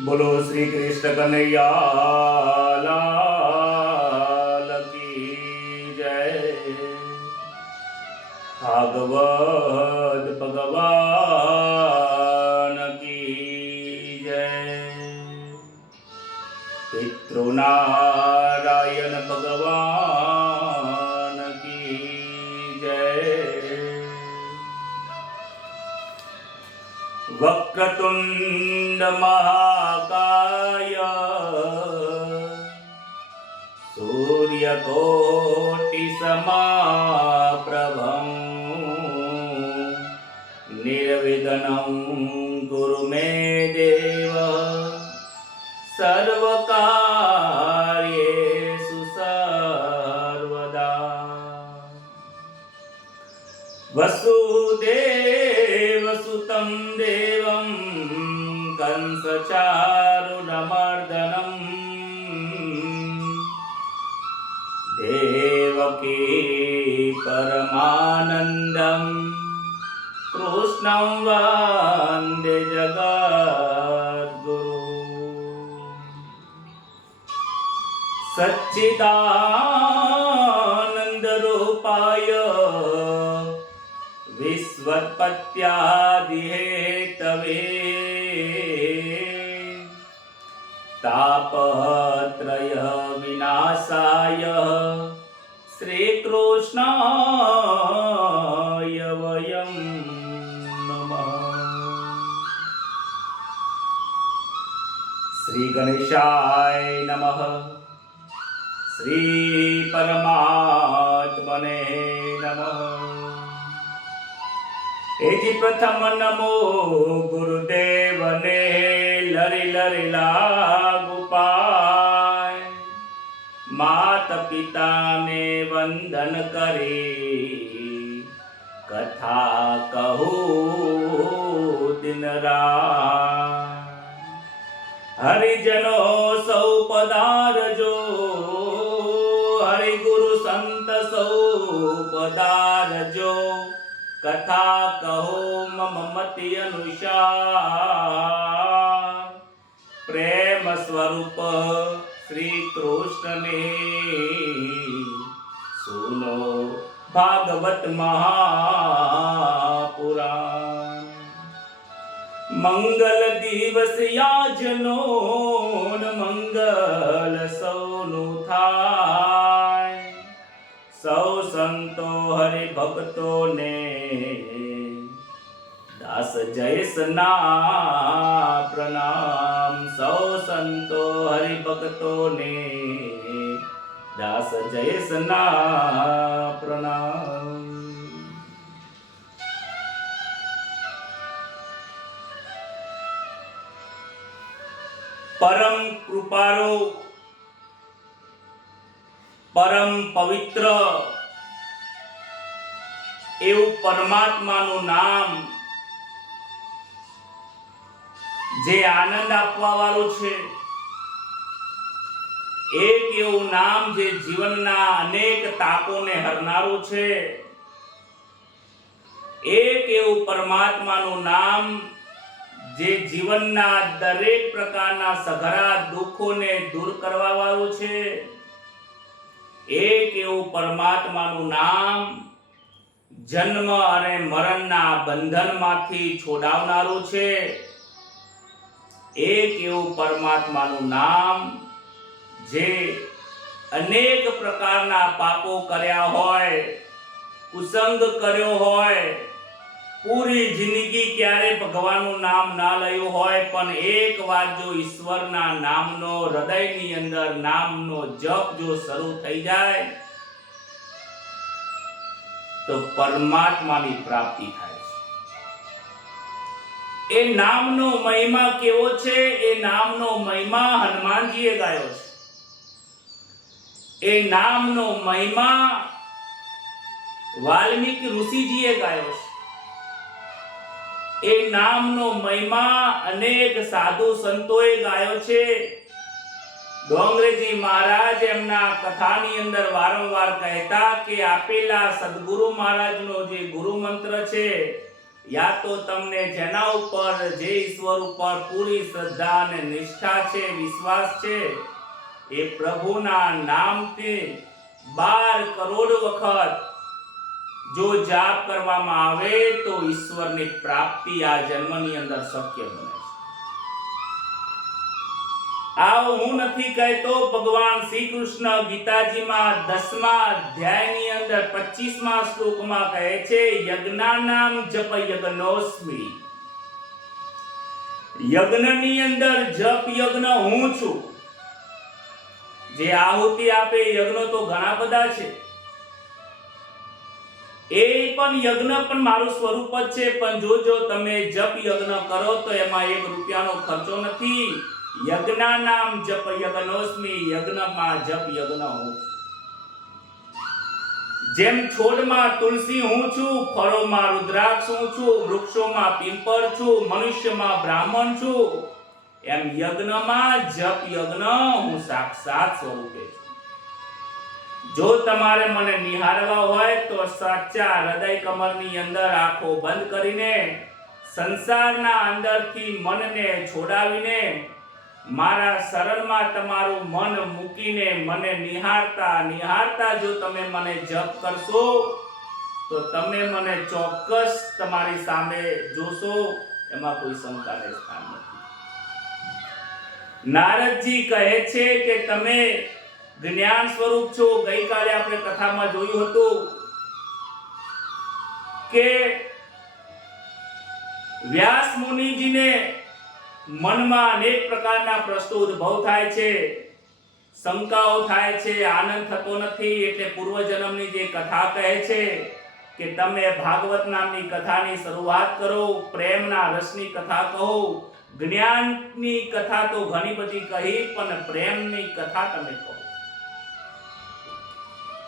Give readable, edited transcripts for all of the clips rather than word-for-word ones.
बोलो श्री कृष्ण कन्हैया लाल की जय। भागवत भगवान की जय। पितृनारायण भगवान की जय। वक्रतुंड महाकाय सूर्यकोटि समाप्रभं निर्विघ्नं कुरु मे देव सर्वकार्येषु सर्वदा। वसुदेवसुतं देवं कंसचारुणमर्दनं देवकी परमानन्दं कृष्णं वन्दे जगद्गुरुं। सच्चिदानन्दरूपाय विश्वोत्पत्त्यादिहेतवे तापत्रय विनाशाय श्रीकृष्णाय वयं नमः। श्री गणेशाय नमः। श्री परमात्मने नमः। एति प्रथम नमो गुरुदेवने लरि लरि लागू पाय। माता पिता ने वंदन करे कथा कहूँ दिन रात। हरिजनो सौ पधारजो हरि गुरु संत सौ पधारजो। कथा कहो मम मति अनुसार। प्रेम स्वरूप श्री कृष्ण ने सुनो भागवत महापुराण। मंगल दिवस याजनो मंगल सौनु थाय। सौ संतो हरि भक्तों ने दास जयसना प्रणाम। सौ संतो हरि भक्तों ने दास जयसना प्रणाम। परम कृपाळु परम पवित्र એવું પરમાત્માનું નામ જે આનંદ આપવા વાળું છે, એક એવું નામ જે જીવનના અનેક તાપોને હરનારું છે, એક એવું પરમાત્માનું નામ જે જીવનના દરેક પ્રકારના સઘળા દુઃખોને દૂર કરવા વાળું છે, એક એવું પરમાત્માનું નામ જન્મ અને મરણના બંધનમાંથી છોડાવનારું છે, એક એવું પરમાત્માનું નામ જે અનેક પ્રકારના પાપો કર્યા હોય, કુસંગ કર્યો હોય, પૂરી જિંદગી ક્યારે ભગવાનનું નામ ના લયું હોય, પણ એક વાર જો ઈશ્વરના નામનો હૃદયની અંદર નામનો જપ જો શરૂ થઈ જાય તો પરમાત્માની પ્રાપ્તિ થાય છે. એ નામનો મહિમા કેવો છે? એ નામનો મહિમા હનુમાનજીએ ગાયો છે. એ નામનો મહિમા વાલ્મીકી ઋષિજીએ ગાયો છે. એ નામનો મહિમા અનેક સાધુ સંતોએ ગાયો છે. ડોંગરેજી મહારાજ એમના કથાની અંદર વારંવાર કહેતા કે આપેલા સદગુરુ મહારાજનો જે ગુરુ મંત્ર છે યા તો તમને જેના ઉપર જે ઈશ્વર ઉપર પૂરી શ્રદ્ધા અને નિષ્ઠા છે, વિશ્વાસ છે, એ પ્રભુના નામથી 12 કરોડ વખત જો જાપ કરવામાં આવે તો ઈશ્વરની પ્રાપ્તિ આ જન્મની અંદર શક્ય બને છે. આવ હું નથી કહેતો, ભગવાન શ્રી કૃષ્ણ ગીતાજીમાં 10મા અધ્યાયની અંદર 25મા શ્લોકમાં કહે છે, યજ્ઞાનામ જપ યજ્ઞોસ્મિ. યજ્ઞની અંદર જપ યજ્ઞ હું છું. જે આહુતિ આપે યજ્ઞ તો ઘણા બધા છે, એ પણ યજ્ઞ પણ મારું સ્વરૂપ જ છે. પણ જો તમે જપ યજ્ઞ કરો તો એમાં 1 રૂપિયાનો ખર્ચો નથી. યજ્ઞાનામ જપ યજ્ઞોસ્મિ. યજ્ઞમાં જપ યજ્ઞ હું છું. જેમ છોડમાં તુલસી હું છું, ફળોમાં રુદ્રાક્ષ હું છું, વૃક્ષોમાં પીપળ છું, મનુષ્યમાં બ્રાહ્મણ છું, એમ યજ્ઞમાં જપ યજ્ઞ હું સાક્ષાત સ્વરૂપે છું. જો તમારે મને નિહાળવા હોય તો સાચા હૃદય કમળની અંદર આંખો બંધ કરીને, સંસારના અંદરથી મનને છોડાવીને, મારા શરણમાં તમારું મન મૂકીને મને નિહાળતા જો તમે મને જપ કરશો તો તમે મને ચોક્કસ તમારી સામે જોશો, એમાં કોઈ શંકાને સ્થાન નથી. નારદજી કહે છે કે તમે જ્ઞાન સ્વરૂપ છો. ગઈકાલે આપણે કથામાં જોયું હતું કે વ્યાસ મુનિજીને મનમાં અનેક પ્રકારના પ્રશ્નો ઉદ્ભવ થાય છે, શંકાઓ થાય છે, આનંદ થતો નથી. એટલે પૂર્વજન્મની જે કથા કહે છે કે તમે ભાગવત નામની કથાની શરૂઆત કરો, પ્રેમના રસની કથા કહો. જ્ઞાનની કથા તો ઘણી બધી કહી, પણ પ્રેમની કથા તમે કહો.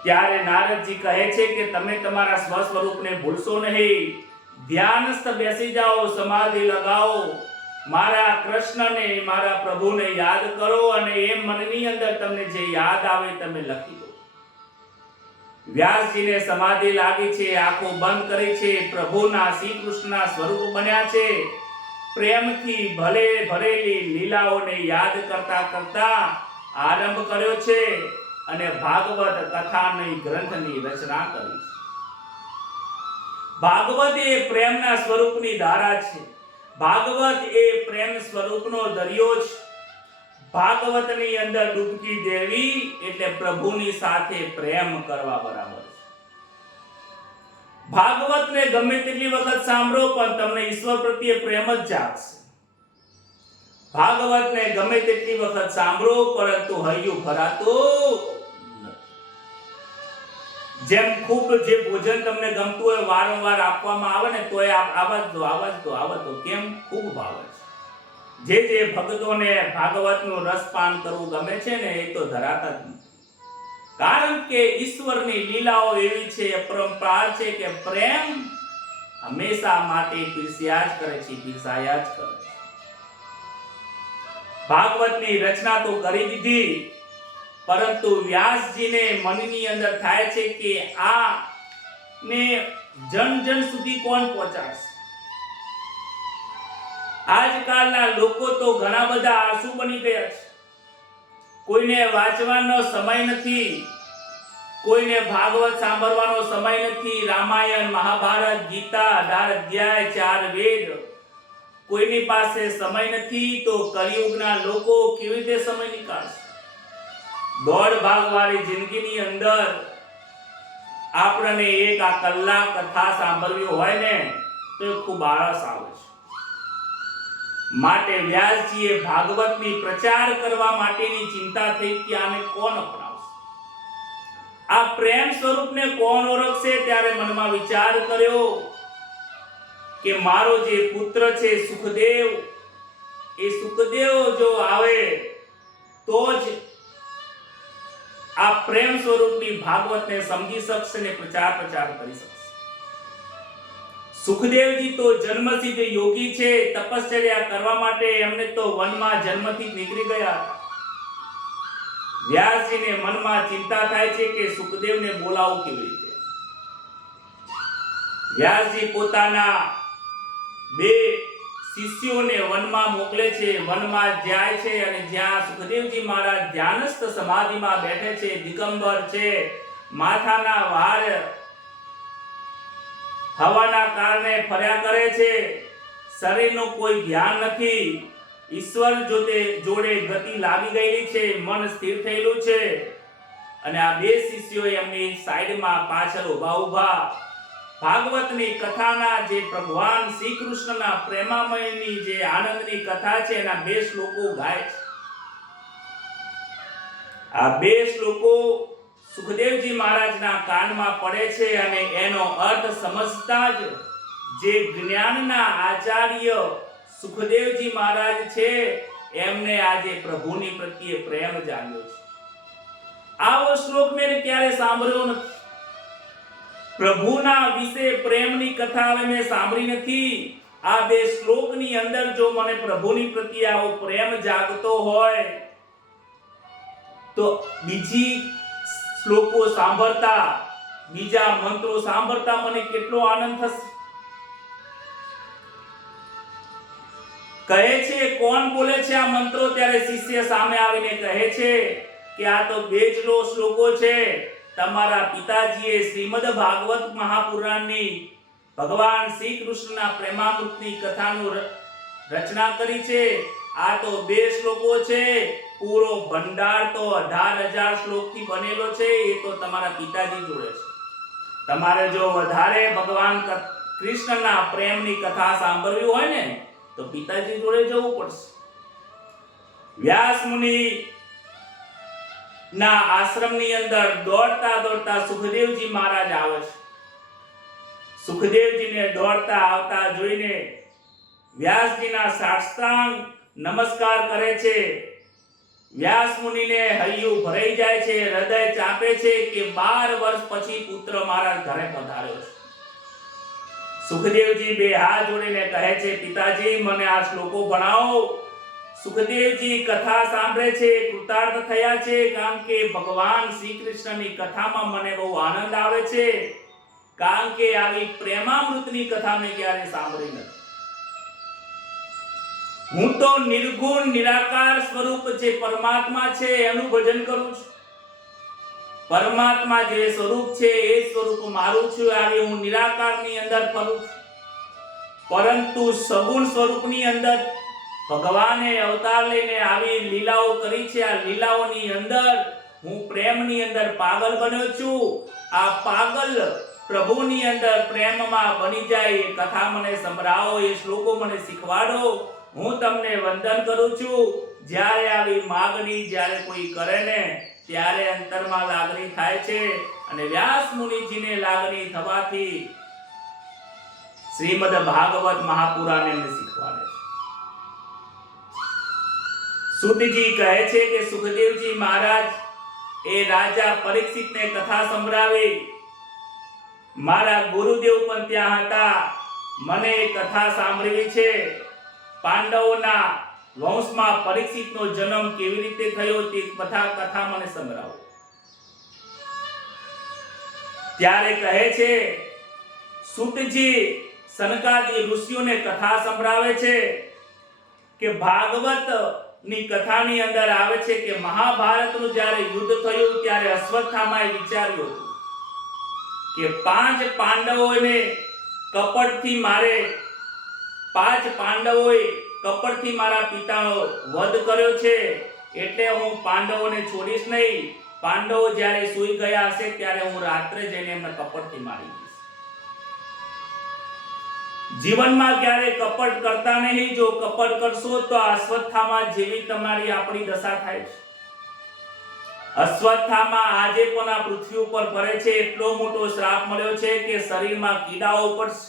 ત્યારે નારદજી કહે છે કે તમે તમારા સ્વ સ્વરૂપને ભૂલશો નહીં. ધ્યાનસ્થ બેસી જાઓ, સમાધિ લગાવો, મારા કૃષ્ણને, મારા પ્રભુને યાદ કરો, અને એ મનની અંદર તમને જે યાદ આવે તમે લખી દો. વ્યાસજીને સમાધિ લાગી છે, આંખો બંધ કરી છે, પ્રભુના શ્રી કૃષ્ણના સ્વરૂપ બન્યા છે. પ્રેમથી ભરેલી લીલાઓને યાદ કરતા કરતા આરંભ કર્યો છે અને ભાગવત કથાની ગ્રંથની રચના કરી છે. ભાગવત એ પ્રેમના સ્વરૂપની ધારા છે. ભાગવત એ પ્રેમ સ્વરૂપનો દરિયો છે. ભાગવતની અંદર ડૂબકી દેવી એટલે પ્રભુની સાથે પ્રેમ કરવા બરાબર છે. ભાગવતને ગમે તેટલી વખત સાંભળો પણ તમને ઈશ્વર પ્રત્યે પ્રેમ જ જાગશે. ભાગવતને ગમે તેટલી વખત સાંભળો પરંતુ હૈયું ભરાતું નથી. જેમ ખૂબ જે ભોજન તમને ગમતું હોય વારંવાર આપવામાં આવે ને તો એ આવાજ દો કેમ ખૂબ ભાવે છે. જે ભક્તોને ભાગવતનું રસપાન કરવું ગમે છે ને એ તો ધરાતા જ નથી. કારણ કે ઈશ્વરની લીલાઓ એવી છે, અપરંપાર છે કે પ્રેમ હંમેશા માટે પીરસ્યા જ કરે છે, પીરસાયા જ કરે છે. ભાગવતની રચના તો કરી દીધી, પરંતુ વ્યાસજીને મનની અંદર થાય છે કે આ ને જન સુધી કોણ પહોંચાડશે. આજકાલના લોકો તો ઘણા બધા આળસુ બની ગયા છે. કોઈને વાંચવાનો સમય નથી, કોઈને ભાગવત સાંભળવાનો સમય નથી. રામાયણ, મહાભારત, ગીતા, 18 અધ્યાય, 4 વેદ, કોઈની પાસે સમય નથી. તો કલિયુગના લોકો કેવી રીતે સમય નીકાળશે? દોડ ભાગવાળી જિંદગીની અંદર આપણને એક આ કલાક કથા સાંભળવી હોય ને તો ખૂબ આળસ આવે છે. માટે વ્યાસજીએ ભાગવતની પ્રચાર કરવા માટેની ચિંતા થઈ કે આને કોણ અપનાવશે, આ પ્રેમ સ્વરૂપને કોણ ઓળખશે. ત્યારે મનમાં વિચાર કર્યો કે મારો જે પુત્ર છે સુખદેવ, એ સુખદેવ જો આવે તો જ આ પ્રેમ સ્વરૂપની ભાગવતને સમજી શકશે ને પ્રચાર કરી શકશે. સુખદેવજી તો જન્મસિદ્ધ યોગી છે, તપશ્ચર્યા કરવા માટે એમને તો વનમાં જન્મથી નીકળી ગયા હતા. વ્યાસજીને મનમાં ચિંતા થાય છે કે સુખદેવને બોલાવું કેવી રીતે. વ્યાસજી પોતાના બે શિષ્યોને વનમાં મોકલે છે, વનમાં જાય છે અને જ્યાં સુખદેવજી મહારાજ ધ્યાનસ્થ સમાધિમાં બેઠે છે, દિગંબર છે, માથાના વાળ હવાના કારણે ફર્યા કરે છે, શરીરનું કોઈ ધ્યાન નથી, ઈશ્વર જોડે ગતિ લાગી ગયેલી છે, મન સ્થિર થયેલું છે અને આ બે શિષ્યો એમની સાઈડમાં પાછળ ઊભા ભાગવતની કથાના જે ભગવાન શ્રી કૃષ્ણના પ્રેમામયની જે આનંદની કથા છે એના બે શ્લોકો ગાય છે. આ બે શ્લોકો સુખદેવજી મહારાજના કાનમાં પડે છે અને એનો અર્થ સમજતા જ જે જ્ઞાનના આચાર્ય સુખદેવજી મહારાજ છે એમને આજે પ્રભુની પ્રત્યે પ્રેમ જાગ્યો છે. આવો શ્લોક મેં ક્યારે સાંભળ્યો નથી. પ્રભુના વિશે પ્રેમની કથા હવે મેં સાંભળી નથી. આ બે શ્લોકની અંદર જો મને પ્રભુની પ્રત્યે આવો પ્રેમ જાગતો હોય તો બીજી શ્લોકો સાંભળતા, બીજા મંત્રો સાંભળતા મને કેટલો આનંદ થશે. કહે છે, કોણ બોલે છે આ મંત્રો? ત્યારે શિષ્ય સામે આવીને કહે છે કે આ તો બે જ શ્લોકો છે. તમારા પિતાજીએ શ્રીમદ ભાગવત મહાપુરાણની ભગવાન શ્રી કૃષ્ણના પ્રેમામૃતની કથાનું રચના કરી છે. આ તો બે શ્લોકો છે. પૂરો ભંડાર તો 18,000 શ્લોકથી બનેલો છે. એ તો તમારા પિતાજી જોડે છે. તમારે જો વધારે ભગવાન કૃષ્ણના પ્રેમની કથા સાંભળવી હોય ને તો પિતાજી જોડે જવું પડશે. વ્યાસ મુનિ ના આશ્રમની અંદર દોડતા સુખદેવજી મહારાજ આવે છે. સુખદેવજીને દોડતા આવતા જોઈને વ્યાસજીના સાષ્ટાંગ નમસ્કાર કરે છે. વ્યાસ મુનિને હૈયું ભરાઈ જાય છે, હૃદય ચાપે છે કે 12 વર્ષ પછી પુત્ર મારા ઘરે પધાર્યો છે. સુખદેવજી બે હાથ જોડીને કહે છે, પિતાજી મને આ શ્લોકો ભણાવો. સુખદેવજી કથા સાંભળે છે, કૃતાર્થ થયા છે, કારણ કે ભગવાન શ્રી કૃષ્ણની કથામાં મને બહુ આનંદ આવે છે, કારણ કે આવી પ્રેમામૃતની કથા મેં ક્યારે સાંભળી નથી. હું તો નિર્ગુણ નિરાકાર સ્વરૂપ જે પરમાત્મા છે એનું ભજન કરું છું. પરમાત્મા જે સ્વરૂપ છે એ સ્વરૂપ મારું છું. આવી હું નિરાકારની અંદર ફરું છું, પરંતુ સગુણ સ્વરૂપની અંદર ભગવાને અવતાર લઈને આવી લીલાઓ કરી છે. આ લીલાઓની અંદર હું પ્રેમની અંદર પાગલ બન્યો છું. આ પાગલ પ્રભુની અંદર પ્રેમમાં બની જાય એ કથા મને સંભળાવો, એ શ્લોકો મને શીખવાડો. હું તમને વંદન કરું છું. જ્યારે આવી માગણી જ્યારે કોઈ કરે ને ત્યારે અંતરમાં લાગણી થાય છે અને વ્યાસ મુનિજીને લાગણી થવાથી શ્રીમદ ભાગવત મહાપુરાણ એમને શીખવાડે છે. સુતજી કહે છે કે સુખદેવજી મહારાજ એ રાજા પરીક્ષિતને કથા સંભળાવી. મારા ગુરુદેવ પણ ત્યાં હતા. મને કથા સાંભળવી છે. પાંડવોના વંશમાં પરીક્ષિતનો જન્મ કેવી રીતે થયો તે બધા કથા મને સંભળાવો. ત્યારે કહે છે સુતજી સનકાદી ઋષિઓને કથા સંભળાવે છે કે ભાગવત ની કથાની અંદર આવે છે કે મહાભારતનું જ્યારે યુદ્ધ થયું ત્યારે અશ્વત્થામાએ વિચાર્યું કે 5 પાંડવોને કપટથી મારે 5 પાંડવોએ કપટથી મારા પિતાનો વધ કર્યો છે, એટલે હું પાંડવોને છોડીશ નહીં. પાંડવો જ્યારે સૂઈ ગયા હશે ત્યારે હું રાત્રે જઈને એમને કપટથી મારી દઈશ. જીવનમાં ક્યારે કપટ કરતા નહીં. જો કપટ કરશો તો અશ્વત્થામા જેવી તમારી આપણી દશા થાય છે. અશ્વત્થામા આજે પણ આ પૃથ્વી ઉપર ફરે છે. એટલો મોટો શ્રાપ મળ્યો છે કે શરીરમાં કીડાઓ પડશે.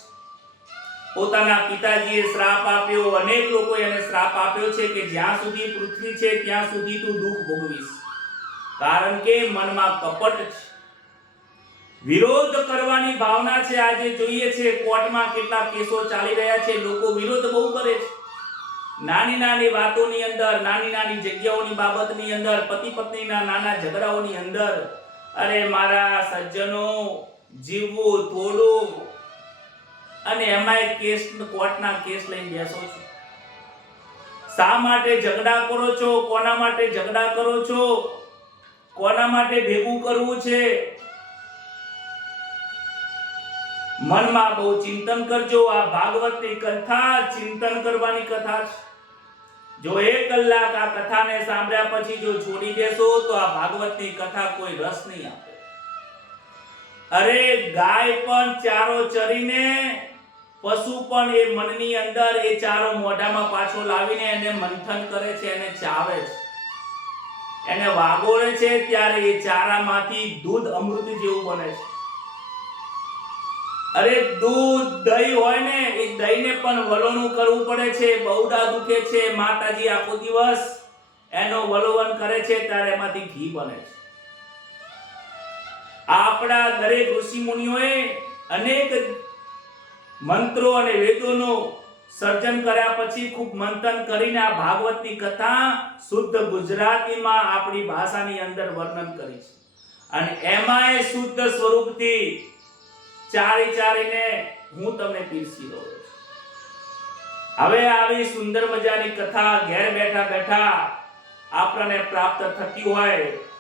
પોતાના પિતાજીએ શ્રાપ આપ્યો, અનેક લોકોએ એને શ્રાપ આપ્યો છે કે જ્યાં સુધી પૃથ્વી છે ત્યાં સુધી તું દુઃખ ભોગવીશ, કારણ કે મનમાં કપટ છે. વિરોધ કરવાની ભાવના છે. આજે જોઈએ છે કોર્ટમાં કેટલા કેસો ચાલી રહ્યા છે. લોકો વિરોધ બહુ કરે છે. નાની નાની વાતોની અંદર, નાની નાની જગ્યાઓની બાબતની અંદર, પતિ પત્નીના નાના ઝઘડાઓની અંદર. અરે મારા સજ્જનો, જીવવું થોડું. અને એમાંય કેસ, કોર્ટના કેસ લઈને બેસો છો? શા માટે ઝઘડા કરો છો? કોના માટે ઝઘડા કરો છો? કોના માટે ભેગું કરવું છે? મનમાં બહુ ચિંતન કરજો. આ ભાગવતની કથા ચિંતન કરવાની કથા છે. જો 1 કલાક આ કથાને સાંભળ્યા પછી જો છોડી દેશો તો આ ભાગવતની કથા કોઈ રસ નહીં આપે. અરે ગાય પણ ચારો ચરીને, પશુ પણ એ મનની અંદર એ ચારો મોઢામાં પાછો લાવીને એને મંથન કરે છે, એને ચાવે છે, એને વાગોળે છે, ત્યારે એ ચારામાંથી દૂધ અમૃત જેવું બને છે. અરે દૂધ, દહીં હોય ને, એ દહીંને પણ વલોણું કરવું પડે છે. બહુડા દુખે છે, માતાજી આખો દિવસ એનો વલોવન કરે છે, ત્યારે એમાંથી ઘી બને છે. આપણા દરેક ઋષિ મુનિઓએ અનેક મંત્રો અને વેદોનું સર્જન કર્યા પછી ખૂબ મંથન કરીને આ ભાગવતની કથા શુદ્ધ ગુજરાતીમાં આપણી ભાષાની અંદર વર્ણન કરી છે. અને એમાંય શુદ્ધ સ્વરૂપથી ચારીને હું તમને પીરસી રહ્યો છું. હવે આવી સુંદર મજાની કથા ઘેર બેઠા બેઠા આપણને પ્રાપ્ત થતી હોય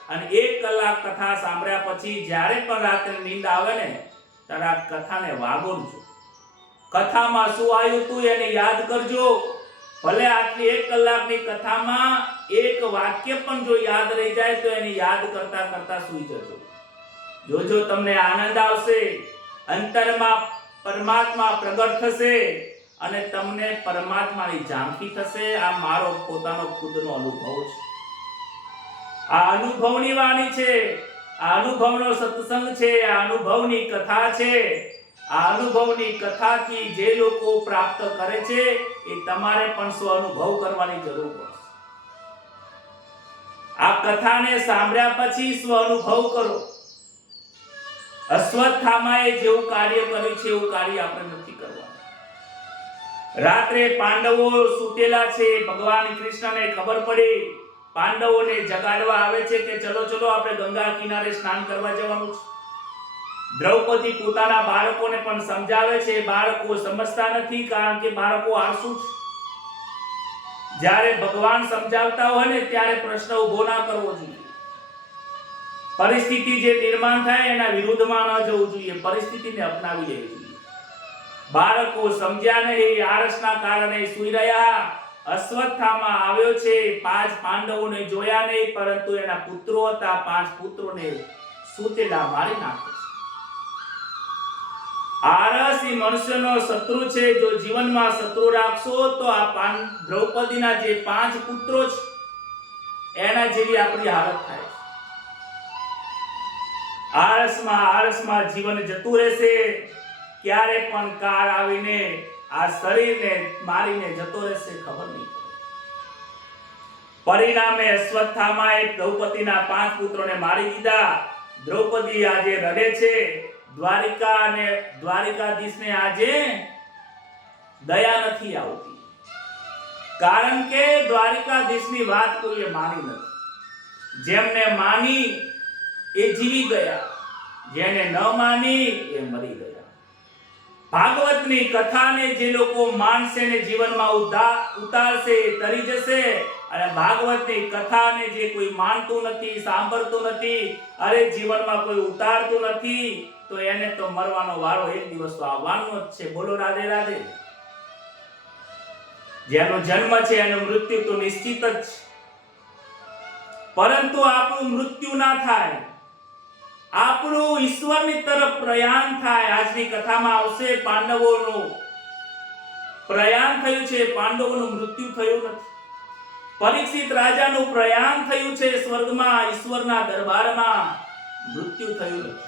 અને 1 કલાક કથા સાંભળ્યા પછી જ્યારે પણ રાત્રે નીંદ આવે ને, ત્યારે આ કથાને વાગોળજો. કથામાં શું આવ્યું હતું એને યાદ કરજો. ભલે આટલી 1 કલાકની કથામાં એક વાક્ય પણ જો યાદ રહી જાય તો એને યાદ કરતા કરતા સૂઈ જજો. જોજો તમને આનંદ આવશે, અંતરમાં પરમાત્મા પ્રગટ થશે અને તમને પરમાત્માની ઝાંખી થશે. આ મારો પોતાનો ખુદનો અનુભવ છે. આ અનુભવની વાણી છે, આ અનુભવનો સત્સંગ છે, આ અનુભવની કથા છે. આ અનુભવની કથાથી જે લોકો પ્રાપ્ત કરે છે એ તમારે પણ સ્વ અનુભવ કરવાની જરૂર પડશે. આ કથાને સાંભળ્યા પછી સ્વ અનુભવ કરો. અશ્વત્થામાએ જેવું કાર્ય કર્યું છે એવું કાર્ય આપણે નથી કરવાનું. રાત્રે પાંડવો સૂતેલા છે, ભગવાન કૃષ્ણને ખબર પડી, પાંડવોને જગાડવા આવે છે કે ચલો ચલો આપણે ગંગા કિનારે સ્નાન કરવા જવાનું છે. દ્રૌપદી પોતાના બાળકોને પણ સમજાવે છે. બાળકો સમજતા નથી, કારણ કે બાળકો આળસુ છે. જ્યારે ભગવાન સમજાવતા હોય ને ત્યારે પ્રશ્ન ઉભો ના કરવો જોઈએ. પરિસ્થિતિ જે નિર્માણ થાય એના વિરુદ્ધમાં ન જવું જોઈએ, પરિસ્થિતિને અપનાવી લેવી જોઈએ. બાળકો સમજ્યા નહીં, આળસના કારણે સૂઈ રહ્યા. અશ્વત્થામા આવ્યો છે, 5 પાંડવોને જોયા નહીં, પરંતુ એના પુત્રો હતા, 5 પુત્રોને સૂતેલા મારી નાખ્યા. આળસ એ મનુષ્યનો શત્રુ છે. જો જીવનમાં શત્રુ રાખશો તો આ દ્રૌપદીના જે 5 પુત્રો છે એના જેવી આપણી હાલત થાય. આળસમાં જીવન જતું રહેશે. ક્યારે પણ કાળ આવીને આ શરીરને મારીને જતો રહેશે, ખબર નહીં પડે. પરિણામે અશ્વત્થામાએ દ્રૌપદીના 5 પુત્રોને મારી દીધા. દ્રૌપદી આજે રડે છે. દ્વારિકાધીશને આજે દયા નથી આવતી, કારણ કે દ્વારિકાધીશની વાત કોઈએ માની નથી. જેમને માની એ જીવી ગયા, જેને ન માની એ મરી ગયા. ભાગવતની કથાને જે લોકો માનશે ને જીવનમાં ઉતારશે એ તરી જશે. અને ભાગવતની કથાને જે કોઈ માનતું નથી, સાંભળતું નથી, અરે જીવનમાં કોઈ ઉતારતું નથી, તો એને તો મરવાનો વારો એક દિવસ તો આવવાનો જ છે. બોલો રાધે રાધે. જેનો જન્મ છે એનું મૃત્યુ તો નિશ્ચિત જ છે, પરંતુ આપણું મૃત્યુ ના થાય, આપણું ઈશ્વરની તરફ પ્રયાણ થાય. આજની કથામાં આવશે પાંડવોનું પ્રયાણ થયું છે, પાંડવોનું મૃત્યુ થયું નથી. પરીક્ષિત રાજાનું પ્રયાણ થયું છે સ્વર્ગમાં, ઈશ્વરના દરબારમાં, મૃત્યુ થયું નથી.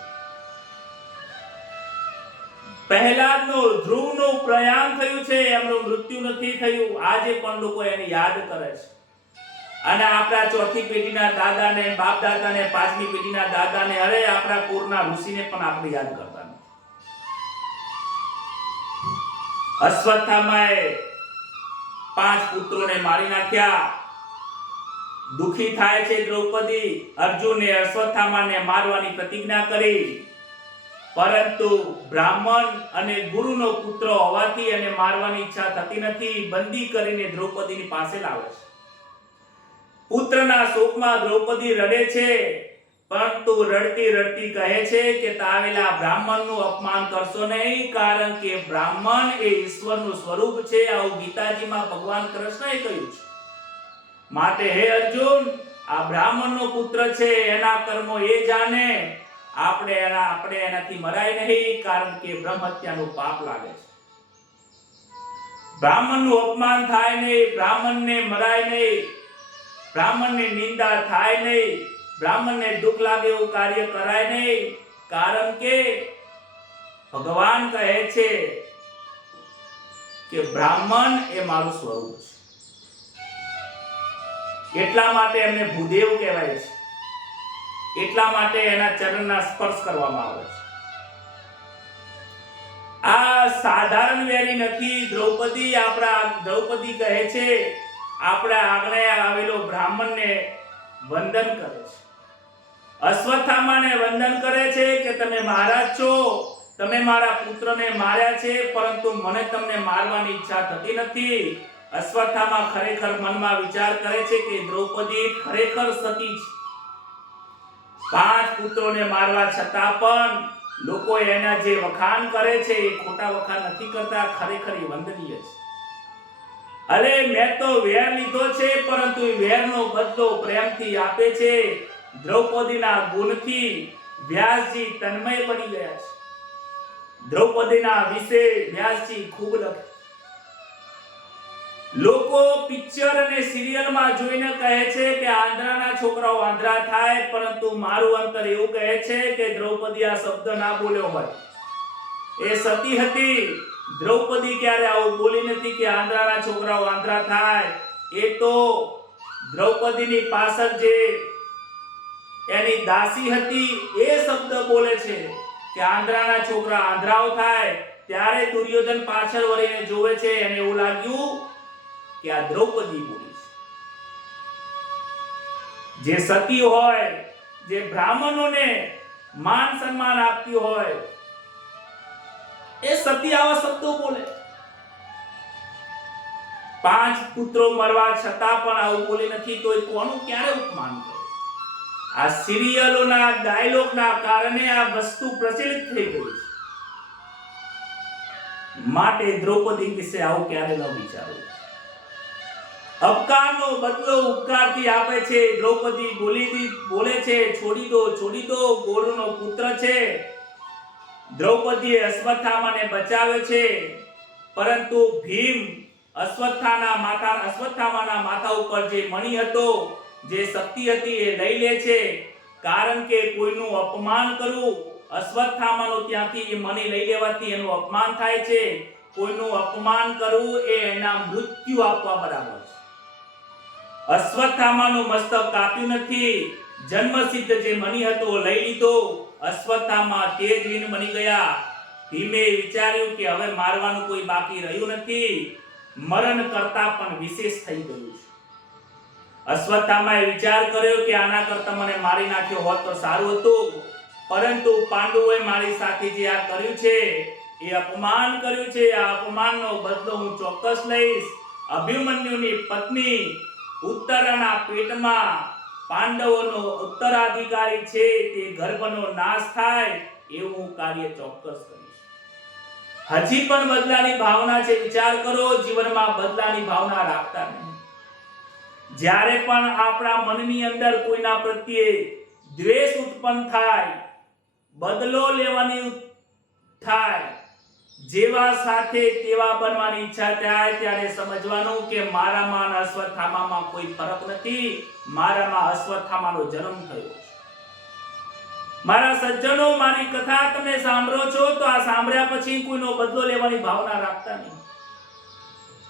પહેલાદનું ધ્રુવનું પ્રયાણ થયું છે, એમનું મૃત્યુ નથી થયું. આજે પણ લોકો એને યાદ કરે છે. અને આપણા 4થી પેઢીના દાદાને, બાપ દાદાને, 5મી પેઢીના દાદાને, અરે આપણા કુળના ઋષિને પણ આપણે યાદ કરતા નથી. અશ્વત્થામાએ 5 પુત્રોને મારી નાખ્યા. દુખી થાય છે દ્રૌપદી. અર્જુને અશ્વત્થામાને મારવાની પ્રતિજ્ઞા કરી, પરંતુ બ્રાહ્મણ અને ગુરુનો પુત્ર હોવાથી એને મારવાની ઈચ્છા થતી નથી. બંદી કરીને દ્રૌપદીની પાસે લાવે છે. પુત્રના શોકમાં દ્રૌપદી રડે છે, પરંતુ રડતી રડતી કહે છે કે તાવેલા બ્રાહ્મણનું અપમાન કરશો નહીં, કારણ કે બ્રાહ્મણ એ ઈશ્વરનું સ્વરૂપ છે. આવું ગીતાજીમાં ભગવાન કૃષ્ણએ કહ્યું છે. માટે હે અર્જુન, આ બ્રાહ્મણનો પુત્ર છે, એના કર્મો એ જાણે. આપણે એનાથી મરાય નહીં, કારણ કે બ્રહ્મ હત્યાનું પાપ લાગે છે. બ્રાહ્મણનું અપમાન થાય નહીં, બ્રાહ્મણને મરાય નહીં, બ્રાહ્મણને નિંદા થાય નહીં, બ્રાહ્મણને દુઃખ લાગે એવું કાર્ય કરાય નહીં, કારણ કે ભગવાન કહે છે કે બ્રાહ્મણ એ મારું સ્વરૂપ છે. એટલા માટે એમને ભૂદેવ કહેવાય છે. એટલા માટે એના ચરણના સ્પર્શ કરવામાં આવે છે. આ સાધારણ વેરી નથી. દ્રૌપદી કહે છે આપણા આજ્ઞાએ આવેલો બ્રાહ્મણને વંદન કરે છે. અશ્વત્થામાને વંદન કરે છે કે તમે મહારાજ છો, તમે મારા પુત્રને માર્યા છે, પરંતુ મને તમને મારવાની ઈચ્છા થતી નથી. અશ્વત્થામા ખરેખર મનમાં વિચાર કરે છે કે દ્રૌપદી ખરેખર સતી છે. 5 પુત્રોને મારવા છતાં પણ લોકો એના જે વખાણ કરે છે એ ખોટા વખાણ નથી કરતા, ખરેખર એ વંદનીય છે. અરે મેં તો વેર લીધો છે, પરંતુ એ વેરનો બદલો પ્રેમથી આપે છે. દ્રૌપદીના ગુણથી વ્યાસજી તન્મય બની ગયા છે. દ્રૌપદીના વિશે વ્યાસજી ખૂબ લખે. લોકો પિક્ચર અને સિરિયલમાં જોઈને કહે છે કે આંધળાના છોકરાઓ આંધળા થાય, પરંતુ મારું અંતર એવું કહે છે કે દ્રૌપદી આ શબ્દ ના બોલ્યો હોય. એ સતી હતી. દ્રૌપદી ક્યારે આવું બોલી નથી કે આંધળાના છોકરાઓ આંધળા થાય. એ તો દ્રૌપદીની પાછળ જે એની દાસી હતી એ શબ્દ બોલે છે કે આંધળાના છોકરા આંધળાઓ થાય. ત્યારે દુર્યોધન પાછળ વળીને જોવે છે, એને એવું લાગ્યું કે આ દ્રૌપદી બોલી છે. જે સતી હોય, જે બ્રાહ્મણોને માન સન્માન આપતી હોય, એ સતી આવા શબ્દો બોલે. 5 પુત્રો મરવા છતાં પણ આવું બોલી નથી, તો એ કોનું ક્યારે અપમાન કરે? આ સિરિયલોના ડાયલોગના કારણે આ વસ્તુ પ્રચલિત થઈ ગઈ છે. માટે દ્રૌપદી વિશે આવું ક્યારે ન વિચારો. અપકારનો બદલો ઉપકારથી આપે છે. દ્રૌપદી બોલે છે છોડી દો, ગોરુનો પુત્ર છે. દ્રૌપદીએ અશ્વત્થામાને બચાવ્યો છે, પરંતુ ભીમ અશ્વત્થામાના માથા ઉપર જે મણિ હતો, જે શક્તિ હતી, એ લઈ લે છે. કારણ કે કોઈનું અપમાન કરવું, અશ્વત્થામાનો ત્યાંથી એ મણિ લઈ લેવાથી એનું અપમાન થાય છે. કોઈનું અપમાન કરવું એ એના મૃત્યુ આપવા બરાબર છે. અશ્વત્થામાનું મસ્તક કાપ્યું નથી, જન્મસિદ્ધ જે મણિ હતો લઈ લીધો. અશ્વત્થામા તેજહીન બની ગયા. ભીમે વિચાર્યું કે હવે મારવાનું કોઈ બાકી રહ્યું નથી, મરણ કરતા પણ વિશેષ થઈ ગયું છે. અશ્વત્થામાએ વિચાર કર્યો કે આના કરતા મને મારી નાખ્યો હોત તો સારું હતું, પરંતુ પાંડવોએ મારી સાથે જે આ કર્યું છે, એ અપમાન કર્યું છે, આ અપમાનનો બદલો હું ચોક્કસ લઈશ. અભિમન્યુની પત્ની ઉત્તરાના પેટમાં પાંડવોનો ઉત્તરાધિકારી છે, તે ગર્ભનો નાશ થાય એવું કાર્ય ચોક્કસ કરીશ. હજી પણ બદલાની ભાવના છે. વિચાર કરો, જીવનમાં બદલાની ભાવના રાખતા નહીં. જ્યારે પણ આપણા મનની અંદર કોઈના પ્રત્યે દ્વેષ ઉત્પન્ન થાય, બદલો લેવાની થાય, જેવા સાથે તેવા બનવાની ઈચ્છા થાય, ત્યારે સમજવાનું કે મારામાં અને અશ્વત્થામામાં કોઈ ફરક નથી. મારામાં અશ્વત્થામાનો જન્મ થયો છે. મારા સજ્જનો, મારી કથા તમે સાંભળો છો તો આ સાંભળ્યા પછી કોઈનો બદલો લેવાની ભાવના રાખતા નહીં.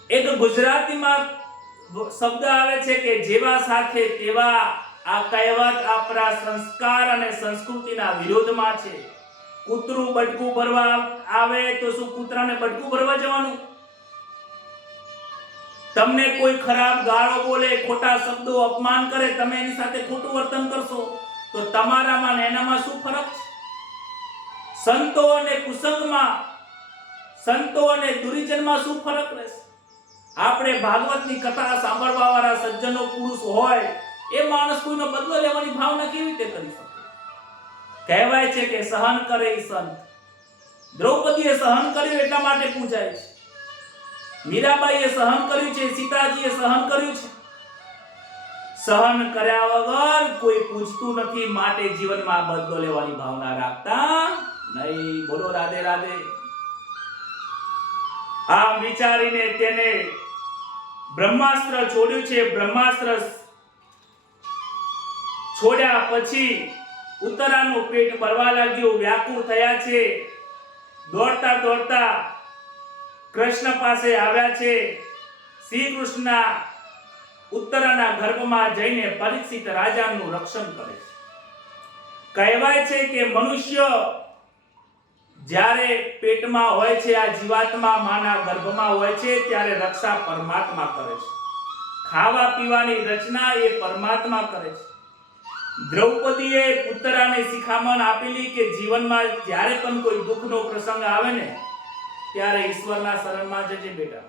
એક ગુજરાતીમાં શબ્દ આવે છે કે જેવા સાથે તેવા. આ કહેવત આપણા સંસ્કાર અને સંસ્કૃતિના વિરોધમાં છે. કૂતરું બટકું ભરવા આવે તો શું કૂતરાને બટકું ભરવા જવાનું? તમને કોઈ ખરાબ ગાળો બોલે, ખોટા શબ્દો અપમાન કરે, તમે એની સાથે ખોટું વર્તન કરશો તો તમારામાં ને એનામાં શું ફરક છે? સંતો અને કુસંગમાં, સંતો અને દુરીજનમાં શું ફરક રહેશે? આપણે ભાગવતની કથા સાંભળવા વાળા સજ્જનો પુરુષ હોય એ માણસ કોઈનો બદલો લેવાની ભાવના કેવી રીતે કરી શકે? કહેવાય છે કે સહન કરે એ સંત. દ્રૌપદીએ સહન કર્યું એટલા માટે પૂજાય છે. મીરાબાઈએ સહન કર્યું છે, સીતાજીએ સહન કર્યું છે. સહન કર્યા વગર કોઈ પૂછતું નથી, માટે જીવનમાં બદલો લેવાની ભાવના રાખતા નહીં. બોલો રાધે રાધે. આમ વિચારીને તેને બ્રહ્માસ્ત્ર છોડ્યું છે. બ્રહ્માસ્ત્ર છોડ્યા પછી ઉત્તરાનું પેટ ભરવા લાગ્યું, વ્યાકુળ થયા છે. દોડતા દોડતા કૃષ્ણ પાસે આવ્યા છે. શ્રી કૃષ્ણ ઉત્તરાના ગર્ભમાં જઈને પરીક્ષિત રાજાનું રક્ષણ કરે છે. કહેવાય છે કે મનુષ્ય જ્યારે પેટમાં હોય છે, આ જીવાત્મા માના ગર્ભમાં હોય છે, ત્યારે રક્ષા પરમાત્મા કરે છે. ખાવા પીવાની રચના એ પરમાત્મા કરે છે. દ્રૌપદીએ ઉત્તરાને શિખામણ આપેલી કે જીવનમાં જ્યારે પણ કોઈ દુઃખનો પ્રસંગ આવે ને ત્યારે ઈશ્વરના શરણમાં જજે બેટા.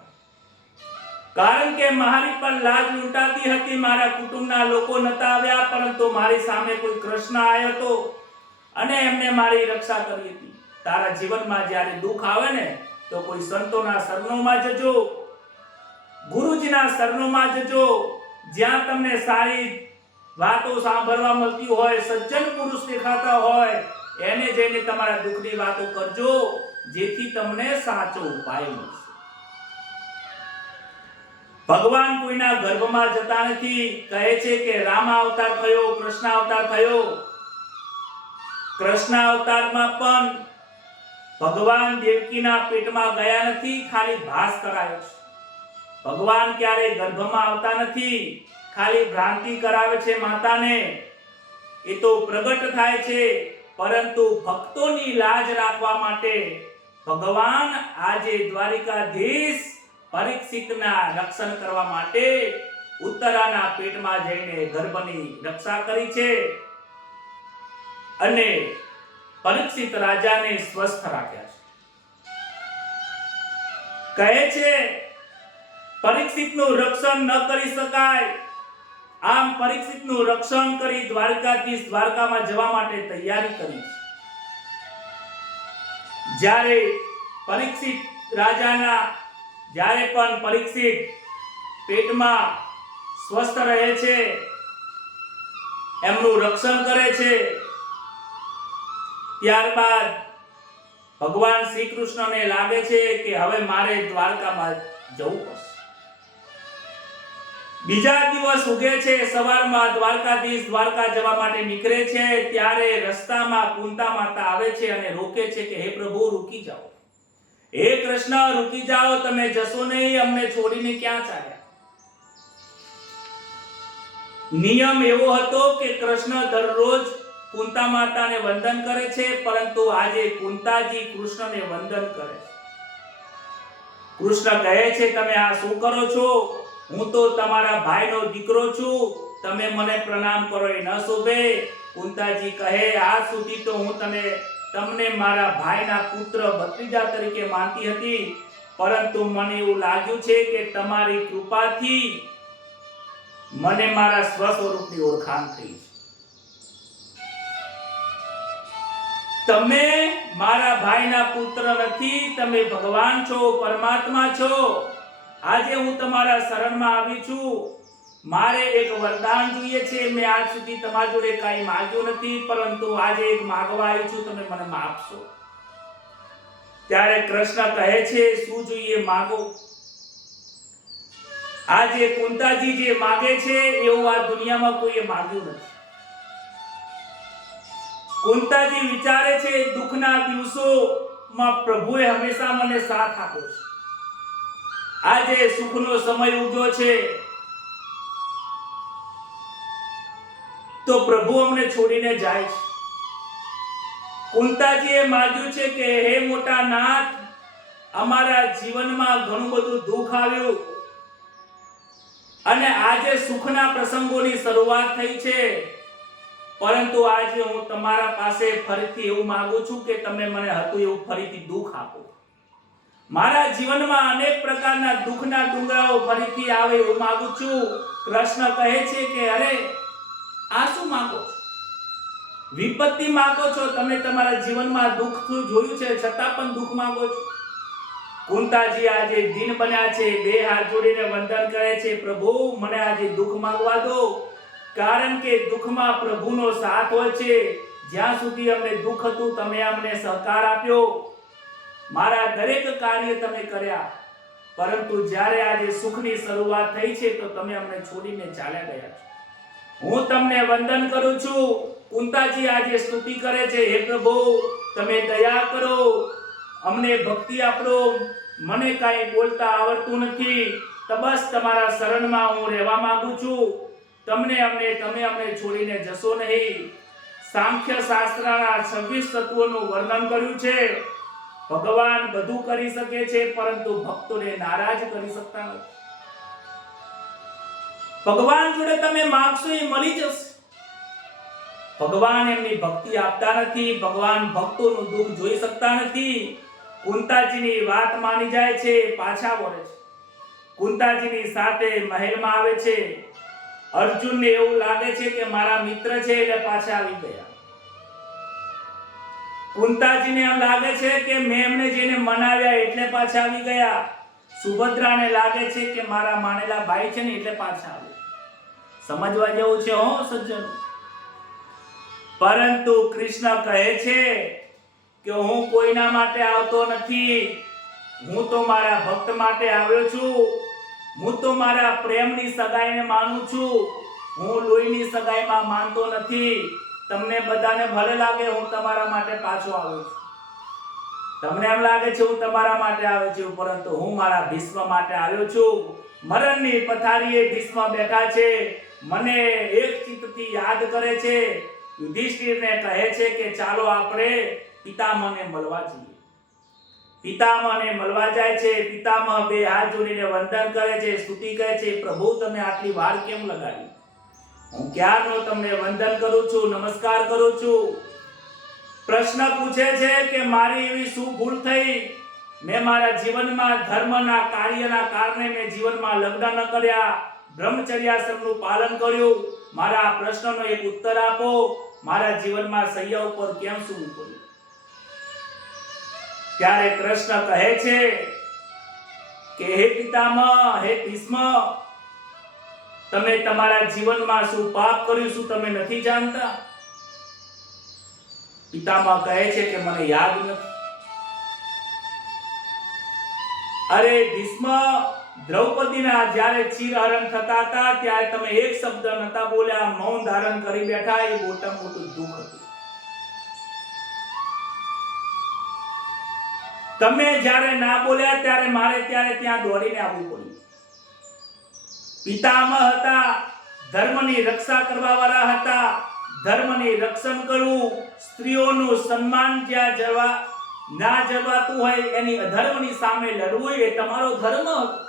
કારણ કે મારી પર લાજ લૂંટાતી હતી, મારા કુટુંબના લોકો નતા આવ્યા, પરંતુ મારી સામે કોઈ કૃષ્ણ આવ્યો હતો અને એમને મારી રક્ષા કરી હતી. તારા જીવનમાં જ્યારે દુઃખ આવે ને તો કોઈ સંતોના શરણોમાં જજો, ગુરુજીના શરણોમાં જજો. જ્યાં તમને સારી વાતો સાંભળવા મળતી હોય, સજ્જન પુરુષ દેખાતા હોય, એને જઈને તમારા દુઃખની વાતો કરજો, જેથી તમને સાચો ઉપાય મળશે. ભગવાન કોઈના ગર્ભમાં જતા નથી. કહે છે કે રામ અવતાર થયો, કૃષ્ણ અવતાર થયો. કૃષ્ણ અવતારમાં પણ ભગવાન દેવકીના પેટમાં ગયા નથી, ખાલી ભાસ કરાયો છે. ભગવાન ક્યારે ગર્ભમાં આવતા નથી, ખાલી ભ્રાંતિ કરાવે છે માતાને. એ તો પ્રગટ થાય છે, પરંતુ ભક્તોની લાજ રાખવા માટે ભગવાન આજે દ્વારિકાધીશ પરીક્ષિતના રક્ષણ કરવા માટે ઉત્તરાના પેટમાં જઈને ગર્ભની રક્ષા કરી છે અને પરીક્ષિત રાજાને સ્વસ્થ રાખ્યા છે. કહે છે પરીક્ષિતનું રક્ષણ ન કરી શકાય. આમ પરીક્ષિતનું રક્ષણ કરી દ્વારકાધીશ દ્વારકામાં જવા માટે તૈયારી કરી છે. જ્યારે પરીક્ષિત રાજાના જ્યારે પણ પરીક્ષિત પેટમાં સ્વસ્થ રહે છે, એમનું રક્ષણ કરે છે, ત્યારબાદ ભગવાન શ્રી કૃષ્ણને લાગે છે કે હવે મારે દ્વારકામાં જવું પડશે. બીજા દિવસ ઉગે છે, સવારમાં દ્વારકાધીશ દ્વારકા જવા માટે નીકળે છે. ત્યારે રસ્તામાં કુંતા માતા આવે છે અને રોકે છે કે હે પ્રભુ રૂકી જાઓ, હે કૃષ્ણ રૂકી જાઓ, તમે જશો નહીં, અમને છોડીને ક્યાં ચાલ્યા? નિયમ એવો હતો કે કૃષ્ણ દરરોજ કુંતા માતાને વંદન કરે છે, પરંતુ આજે કુંતાજી કૃષ્ણને વંદન કરે છે. કૃષ્ણ કહે છે તમે આ શું કરો છો? હું તો તમારા ભાઈનો દીકરો છું, તમે મને પ્રણામ કરો એ ન શોભે. કુંતાજી કહે આજ સુધી તો હું તમને મારા ભાઈના પુત્ર ભત્રીજા તરીકે માનતી હતી, પરંતુ મને એવું લાગ્યું છે કે તમારી કૃપાથી મને મારા સ્વસ્વરૂપની ઓળખાણ થઈ છે. તમે મારા ભાઈના પુત્ર નથી, તમે ભગવાન છો, પરમાત્મા છો. આજે હું તમારા શરણમાં આવી છું. મારે એક વરદાન જોઈએ છે. મેં આજ સુધી તમારી જોડે કાંઈ માંગ્યું નથી, પરંતુ આજે એક માંગવા આવી છું, તમે મને આપશો? ત્યારે કૃષ્ણ કહે છે શું જોઈએ માંગો. આજે કુંતાજી જે માંગે છે એવું આ દુનિયામાં કોઈએ માંગ્યું નથી. કુંતાજી વિચારે છે દુઃખના દિવસોમાં પ્રભુએ હંમેશા મને સાથ આપ્યો છે. આજે સુખનો સમય ઉગ્યો છે તો પ્રભુ અમને છોડીને જાય છે. કુંતાજીએ માંગ્યું છે કે હે મોટા નાથ, અમારા જીવનમાં ઘણું બધું દુઃખ આવ્યું અને આજે સુખના પ્રસંગોની શરૂઆત થઈ છે. પરંતુ આજે હું તમારા પાસે ફરીથી એવું માંગુ છું કે તમે મને હતું એવું ફરીથી દુઃખ આપો. મારા જીવનમાં અનેક પ્રકારના દુઃખના ડુંગરાઓ ફરીથી આવે એવું માંગુ છું. કૃષ્ણ કહે છે કે અરે આ શું માંગો છો? વિપત્તિ માંગો છો. તમે તમારા જીવનમાં દુઃખ જોયું છે છતાં પણ દુઃખ માંગો છો. કુંતાજી આજે દિન બન્યા છે, બે હાથ જોડીને વંદન કરે છે, પ્રભુ મને આજે દુઃખ માંગવા દો, કારણ કે દુઃખમાં પ્રભુનો સાથ હોય છે. જ્યાં સુધી અમને દુઃખ હતું તમે અમને સહકાર આપ્યો, મારા દરેક કાર્ય તમે કર્યા, પરંતુ જ્યારે આજે સુખની શરૂઆત થઈ છે તો તમે અમને છોડીને ચાલ્યા ગયા છો. હું તમને વંદન કરું છું. કુંતાજી આજે સ્તુતિ કરે છે, હે પ્રભુ તમે દયા કરો, અમને ભક્તિ આપો. મને કાંઈ બોલતા આવડતું નથી, તો બસ તમારા શરણમાં હું રહેવા માંગુ છું. તમે અમને છોડીને જશો નહીં. સાંખ્ય શાસ્ત્રના 26 તત્વોનું વર્ણન કર્યું છે. ભગવાન બધું કરી શકે છે પરંતુ ભક્તોને નારાજ કરી શકતા નથી. ભગવાન જોડે તમે માંગશો એ મળી જશે. ભગવાન એમની ભક્તિ આપતા નથી. ભગવાન ભક્તોનું દુઃખ જોઈ શકતા નથી. કુંતાજીની વાત માની જાય છે, પાછા વળે છે. કુંતાજીની સાથે મહેલમાં આવે છે. અર્જુનને એવું લાગે છે કે મારા મિત્ર છે એટલે પાછા આવી ગયા. કુંતાજીને એમ લાગે છે કે મેં એમને જેને મનાવ્યા એટલે પાછા આવી ગયા. સુભદ્રાને લાગે છે કે મારા માનેલા ભાઈ છે ને એટલે પાછા આવ્યા. સમજવા જેવું છે હો સજ્જનો. પરંતુ કૃષ્ણ કહે છે કે હું કોઈના માટે આવતો નથી, હું તો મારા ભક્ત માટે આવ્યો છું. હું તો મારા પ્રેમની સગાઈને માનું છું, હું લોહીની સગાઈમાં માનતો નથી. તમને બધાને ભલે લાગે હું તમારા માટે પાછો આવ્યો છું, તમને એમ લાગે છે હું તમારા માટે આવ્યો છું, પરંતુ હું મારા ભીષ્મ માટે આવ્યો છું. મરણની પથારીએ ભીષ્મ બેઠા છે, મને એક ચિત્તથી યાદ કરે છે. યુધિષ્ઠિરને કહે છે કે ચાલો આપણે પિતામહને મળવા જઈએ. પિતામહને મળવા જાય છે. પિતામહ બે હાથ જોડીને વંદન કરે છે, સ્તુતિ કહે છે, પ્રભુ તમે આટલી વાર કેમ લગાડી? હું ક્યારનો તમને વંદન કરું છું, નમસ્કાર કરું છું. પ્રશ્ન પૂછે છે કે મારી એવી શું ભૂલ થઈ? મેં મારા જીવનમાં ધર્મના કાર્યના કારણે મેં જીવનમાં લગ્ન ન કર્યા, બ્રહ્મચર્યાશ્રમનું પાલન કર્યું. મારા પ્રશ્નનો એક ઉત્તર આપો. મારા જીવનમાં સૈયા ઉપર કેમ સૂવું પડ્યું? ત્યારે કૃષ્ણ કહે છે કે હે પિતામહ, હે ભીષ્મ, તમે તમારા જીવનમાં શું પાપ કર્યું શું તમે નથી જાણતા? પિતામહ કહે છે કે મને યાદ નથી. અરે ભીષ્મ, દ્રૌપદીના જ્યારે ચીરહરણ થતા હતા ત્યારે તમે એક શબ્દ નતા બોલ્યા, મૌન ધારણ કરી બેઠા. એ મોટા મોટું દુઃખ હતું. તમે જ્યારે ના બોલ્યા ત્યારે મારે ત્યાં દોડીને આવવું પડ્યું. પિતામહ હતા, ધર્મની રક્ષા કરવા વાળા હતા. ધર્મની રક્ષણ કરવું, સ્ત્રીઓનું સન્માન જ્યાં ના જવાતું હોય એની અધર્મની સામે લડવું એ તમારો ધર્મ હતો.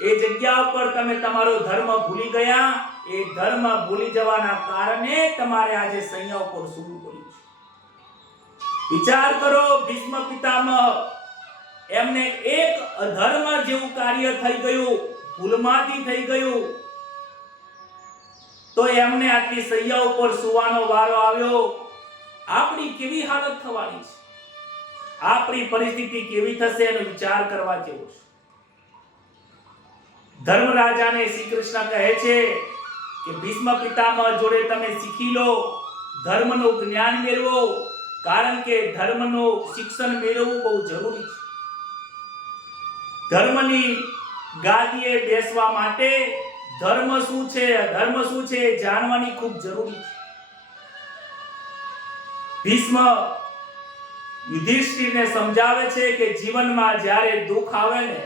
એ જગ્યા ઉપર તમે તમારો ધર્મ ભૂલી ગયા. એ ધર્મ ભૂલી જવાના કારણે તમારે આજે સૈયા ઉપર સૂવું પડ્યું છે. વિચાર કરો, ભીષ્મ પિતામહ, એમને એક અધર્મ જેવું કાર્ય થઈ ગયું, ભૂલમાંથી થઈ ગયું, તો એમને આટલી સૈયા ઉપર સુવાનો વારો આવ્યો. આપણી કેવી હાલત થવાની છે? આપણી પરિસ્થિતિ કેવી થશે એનો વિચાર કરવા જેવો છે. ધર્મરાજાને શ્રી કૃષ્ણ કહે છે કે ભીષ્મ પિતામહ જોડે તમે શીખી લો, ધર્મનું જ્ઞાન મેળવો, કારણ કે ધર્મનું શિક્ષણ મેળવવું બહુ જરૂરી છે. ધર્મની ગાદીએ બેસવા માટે ધર્મ શું છે, અધર્મ શું છે જાણવાની ખૂબ જરૂરી છે. ભીષ્મ યુધિષ્ઠિરને સમજાવે છે કે જીવનમાં જ્યારે દુઃખ આવે ને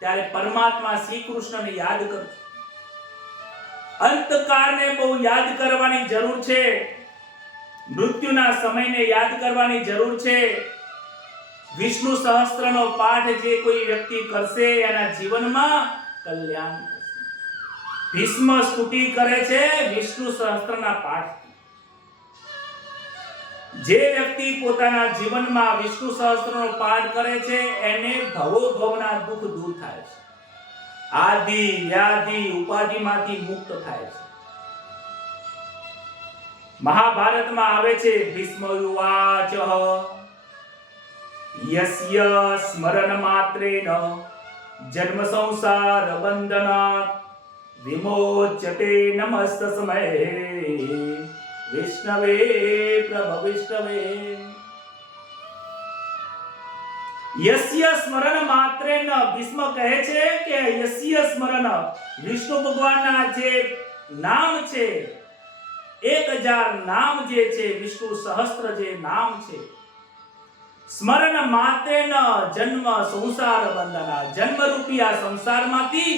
ત્યારે પરમાત્મા શ્રી કૃષ્ણને યાદ કરજો. અંતકાળને બહુ યાદ કરવાની જરૂર છે. મૃત્યુના સમયને યાદ કરવાની જરૂર છે. વિષ્ણુ સહસ્ત્રનો પાઠ જે કોઈ વ્યક્તિ કરશે એના જીવનમાં કલ્યાણ થશે. ભીષ્મ સ્તુતિ કરે છે વિષ્ણુ સહસ્ત્રના પાઠ. જે વ્યક્તિ પોતાના જીવનમાં વિષ્ણુ સહસ્ત્રનો પાઠ કરે છે એને ભવોભવના દુઃખ દૂર થાય છે, આદિ વ્યાધિ ઉપાધિમાંથી મુક્ત થાય છે. મહાભારતમાં આવે છે ભીષ્મ યુવાચ યસ્ય સ્મરણ માત્રેન જન્મ સંસાર બંધનાત વિમોચ્યતે નમસ્તસ્મૈ વિષ્ણવે પ્રભવિષ્ણવે. યસ્ય સ્મરણ માત્રેન, ભીષ્મ કહે છે કે યસ્ય સ્મરણ, વિષ્ણુ ભગવાનના જે નામ છે, 1000 નામ જે છે, વિષ્ણુ સહસ્ત્ર જે નામ છે, સ્મરણ માત્રેન જન્મ સંસાર બંધના, જન્મ રૂપી આ સંસારમાંથી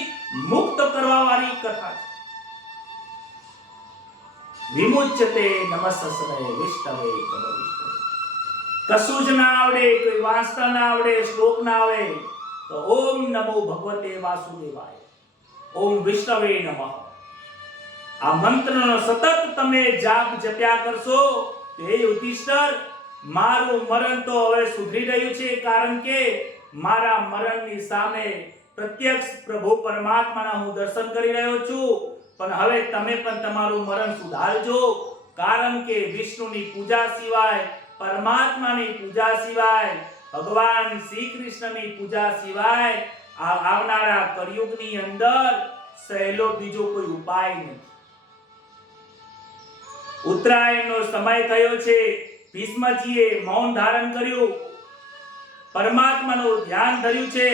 મુક્ત કરવા વાળી કથા છે. વિમુચ્યતે નમસ્તસ્મૈ વિષ્ણવે પ્રભવિષ્ણવે. કશું જ ના આવડે, કોઈ વાંચતા ના આવડે, શ્લોક ના આવડે તો ઓમ નમો ભગવતે વાસુદેવાય, ઓમ વિષ્ણવે નમઃ, આ મંત્રનો સતત તમે જાપ જપ્યા કરશો તો હે યુધિષ્ઠર, મારું મરણ તો હવે સુધરી રહ્યું છે, કારણ કે મારા મરણની સામે પ્રત્યક્ષ પ્રભુ પરમાત્માના હું દર્શન કરી રહ્યો છું. પણ હવે તમે પણ તમારું મરણ સુધારજો, કારણ કે વિષ્ણુની પૂજા સિવાય, પરમાત્માની પૂજા સિવાય, ભગવાન શ્રી કૃષ્ણની પૂજા સિવાય આ આવનારા કળિયુગની અંદર સહેલો બીજો કોઈ ઉપાય નથી. ઉત્તરાયણનો સમય થયો છે. ભીષ્મજીએ મૌન ધારણ કર્યું, પરમાત્માનું ધ્યાન ધર્યું છે.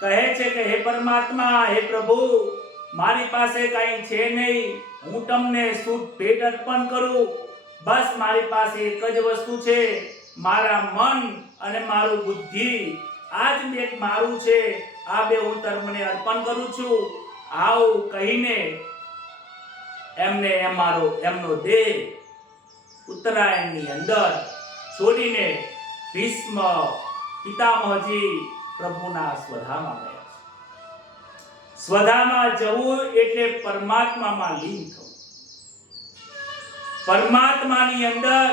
કહે છે કે હે પરમાત્મા, હે પ્રભુ, મારી પાસે કંઈ છે નહીં, હું તમને શુદ્ધ ભેટ અર્પણ કરું. બસ મારી પાસે એક જ વસ્તુ છે, મારા મન અને મારું બુદ્ધિ, આ જ એક મારું છે, આ બે હું તમને અર્પણ કરું છું. આવું કહીને એમને એમનો દેહ ઉત્તરાયણની અંદર છોડીને ભીષ્મ પિતામહજી પ્રભુના સ્વધામાં ગયા. સ્વધામાં જવું એટલે પરમાત્મામાં લીન થવું. પરમાત્માની અંદર,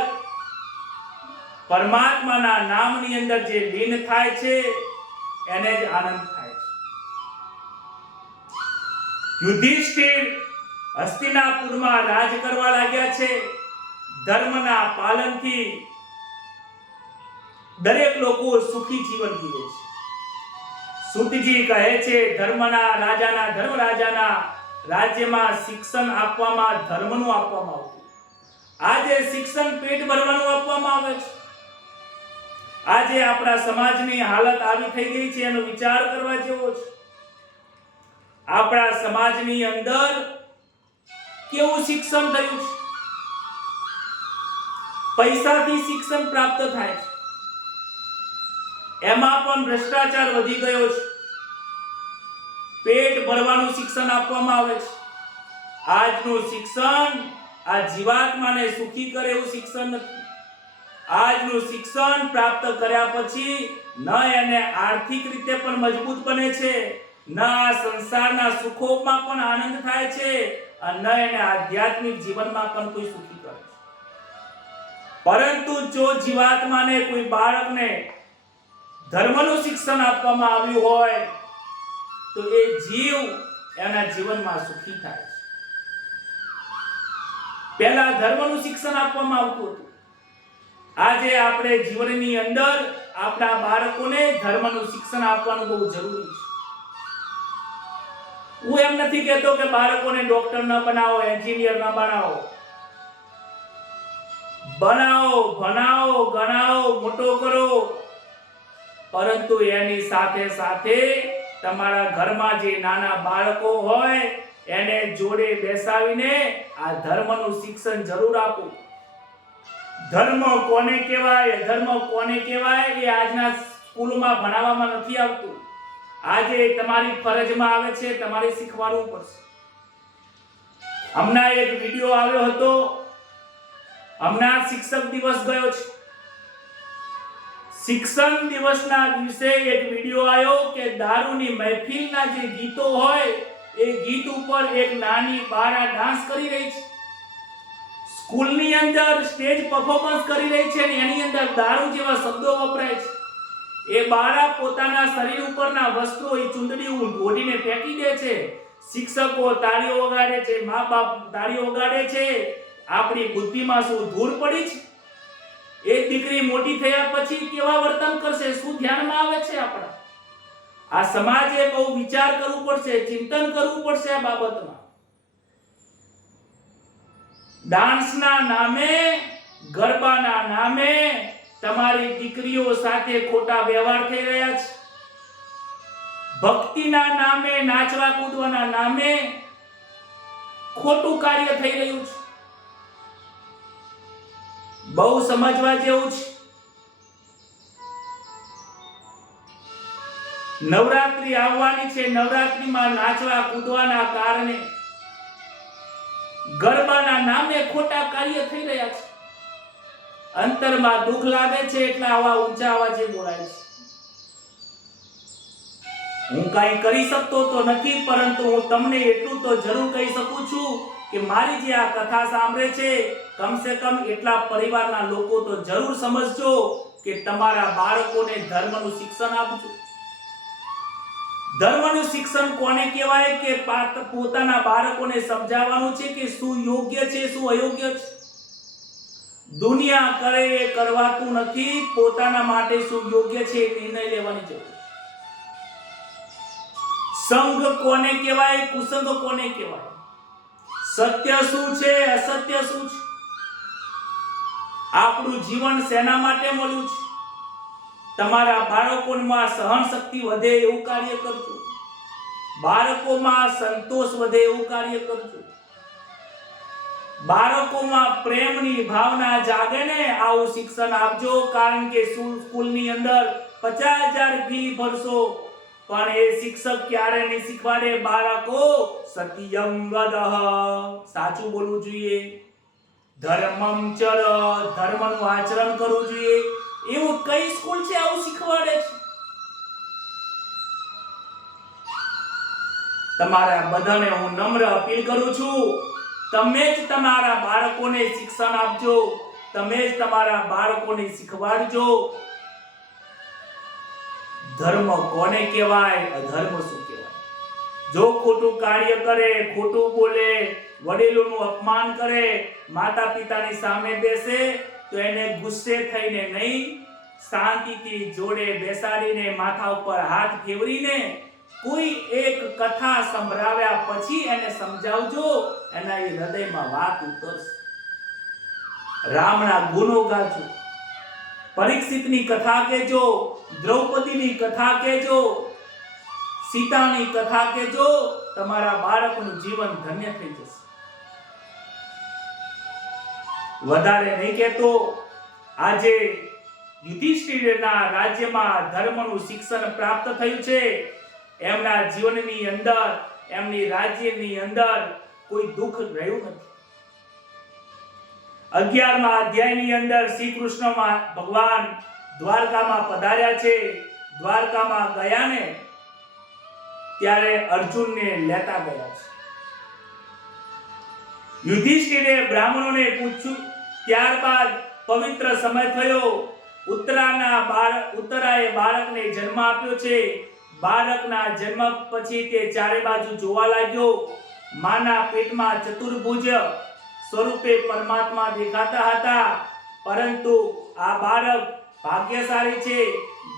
પરમાત્માના નામની અંદર જે લીન થાય છે એને જ આનંદ થાય છે. યુધિષ્ઠિર હસ્તિનાપુરમાં રાજ કરવા લાગ્યા છે. ધર્મના પાલનથી દરેક લોકો સુખી જીવન જીવે છે. સુતજી કહે છે ધર્મ રાજાના રાજ્યમાં શિક્ષણ આપવામાં ધર્મનું આપવામાં આવતું. આજે શિક્ષણ પેટ ભરવાનું આપવામાં આવે છે. આજે આપણા સમાજની હાલત આવી થઈ ગઈ છે, એનો વિચાર કરવા જેવો છે. આપણા સમાજની અંદર કેવું શિક્ષણ થયું છે? પૈસાથી શિક્ષણ પ્રાપ્ત થાય છે, એમાં પણ ભ્રષ્ટાચાર વધી ગયો છે. પેટ ભરવાનું શિક્ષણ આપવામાં આવે છે. આજનું શિક્ષણ આ જીવાત્માને સુખી કરે એવું શિક્ષણ નથી. આજનું શિક્ષણ પ્રાપ્ત કર્યા પછી ન એને આર્થિક રીતે પણ મજબૂત બને છે, ન આ સંસારના સુખોમાં પણ આનંદ થાય છે, અને ન એને આધ્યાત્મિક જીવનમાં પણ કોઈ સુખી કરે છે. પરંતુ જો જીવાત્માને, કોઈ બાળકને ધર્મનું શિક્ષણ આપવામાં આવ્યું હોય તો એ જીવ એના જીવનમાં સુખી થાય છે. પહેલા ધર્મનું શિક્ષણ આપવામાં આવતું હતું. આજે આપણે જીવનની અંદર આપણા બાળકોને ધર્મનું શિક્ષણ આપવાનું બહુ જરૂરી છે. હું એમ નથી કહેતો કે બાળકોને ડોક્ટર ન બનાવો, એન્જિનિયર ન બનાવો. ભણાવો, ગણાવો, મોટો કરો, પરંતુ એની સાથે સાથે તમારા ઘરમાં જે નાના બાળકો હોય એને જોડે બેસાડીને આ ધર્મનું શિક્ષણ જરૂર આપો. ધર્મ કોને કહેવાય એ આજના સ્કૂલમાં ભણાવવામાં નથી આવતું. આજે તમારી ફરજમાં આવે છે, તમારે શીખવાડવું પડશે. હમણાં એક વિડિયો આવ્યો હતો, હમણાં શિક્ષક દિવસ ગયો છે. શિક્ષણ દિવસના દિવસે એક વિડિયો આવ્યો કે દારૂની મહેફિલના જે ગીતો હોય એ ગીત ઉપર એક નાની બાળા ડાન્સ કરી રહી છે. સ્કૂલની અંદર સ્ટેજ પરફોર્મન્સ કરી રહી છે ને એની અંદર દારૂ જેવા શબ્દો વપરાય છે. એ બાળક પોતાના શરીર ઉપરના વસ્ત્રો એ ચૂંદડી ઓઢીને ફેંકી દે છે. શિક્ષકો તાળીઓ વગાડે છે, મા બાપ તાળીઓ વગાડે છે. આપણી બુદ્ધિમાં શું ધૂળ પડી છે? એ દીકરી મોટી થયા પછી કેવા વર્તન કરશે? શું ધ્યાનમાં આવે છે આપણા? આ સમાજે બહુ વિચાર કરવું પડશે, ચિંતન કરવું પડશે આ બાબતમાં. ડાન્સના નામે, ગરબાના નામે તમારી દીકરીઓ સાથે ખોટા વ્યવહાર થઈ રહ્યા છે. ભક્તિના નામે, નાચવા કૂદવાના નામે ખોટું કાર્ય થઈ રહ્યું છે. બહુ સમજવા જેવું છે. નવરાત્રી આવવાની છે. નવરાત્રીમાં નાચવા કૂદવાના કારણે, ગરબાના નામે ખોટા કાર્ય થઈ રહ્યા છે. અંતરમાં દુઃખ લાગે છે એટલે આવા ઊંચા અવાજે બોલાય છે. હું કાંઈ કરી શકતો તો નથી, પરંતુ હું તમને એટલું તો જરૂર કહી શકું છું કે મારી જે આ કથા સાંભળે છે, કમસે કમ એટલા પરિવારના લોકો તો જરૂર સમજજો કે તમારા બાળકોને ધર્મનું શિક્ષણ આપજો. ધર્મનું શિક્ષણ કોને કહેવાય? કે પોતાના બાળકોને સમજાવવાનું છે કે શું યોગ્ય છે, શું અયોગ્ય છે. દુનિયા કરે એ કરવાતું નથી. પોતાના માટે શું યોગ્ય છે એ નિર્ણય લેવાની જરૂર. સંઘ કોને કહેવાય, કુસંગ કોને કહેવાય? સત્ય શું છે, અસત્ય શું છે? આપણું જીવન શેના માટે મળ્યું છે? તમારા બાળકોમાં સહન શક્તિ વધે એવું કાર્ય કરજો. બાળકોમાં સંતોષ વધે એવું કાર્ય કરજો. બાળકોમાં પ્રેમની ભાવના જાગે ને આવું શિક્ષણ આપજો. કારણ કે સ્કૂલની અંદર 50,000 ફી ભરશો પણ એ શિક્ષક ક્યારે નહીં શીખવાડે બાળકો સત્યમ વદહ, સાચું બોલવું જોઈએ, ધર્મમ ચર, ધર્મનું આચરણ કરવું જોઈએ. એવું કઈ સ્કૂલ છે આવું શીખવાડે છે? તમારા બધાને હું નમ્ર અપીલ કરું છું, તમે જ તમારા બાળકોને શિક્ષણ આપજો. તમે જ તમારા બાળકોને શીખવાડજો ધર્મ કોને કહેવાય, અધર્મ શું કહેવાય. જો ખોટું કાર્ય કરે, ખોટું બોલે, વડીલોનું અપમાન કરે, માતા પિતાની સામે બેસે તો એને ગુસ્સે થઈને નહીં, શાંતિથી જોડે બેસાડીને માથા ઉપર હાથ ફેરવીને કોઈ એક કથા સંભળાવ્યા પછી એને સમજાવજો. એના હૃદયમાં વાત ઉતરશે. રામના ગુનો ગાજો, પરીક્ષિતની કથા કહેજો, દ્રૌપદીની કથા કહેજો, સીતાની કથા કહેજો. તમારા બાળકનું જીવન ધન્ય થઈ જશે. વધારે નહીં કહેતો. આજે યુધિષ્ઠિરના રાજ્યમાં ધર્મનું શિક્ષણ પ્રાપ્ત થયું છે. એમના જીવનની અંદર, એમની રાજ્યની અંદર કોઈ દુઃખ રહ્યું નથી. 11મા અધ્યાયની અંદર શ્રી કૃષ્ણ ભગવાન દ્વારકામાં પધાર્યા છે. દ્વારકામાં ગયા ને ત્યારે અર્જુનને લેતા ગયા છે. યુધિષ્ઠિરે બ્રાહ્મણોને પૂછ્યું. ત્યારબાદ પવિત્ર સમય થયો. ઉત્તરાએ બાળકને જન્મ આપ્યો છે. બાળકના જન્મ પછી તે ચારે બાજુ જોવા લાગ્યો. માના પેટમાં ચતુર્ભુજ સ્વરૂપે પરમાત્મા દેખાતા હતા. પરંતુ આ બાળક ભાગ્યશાળી છે.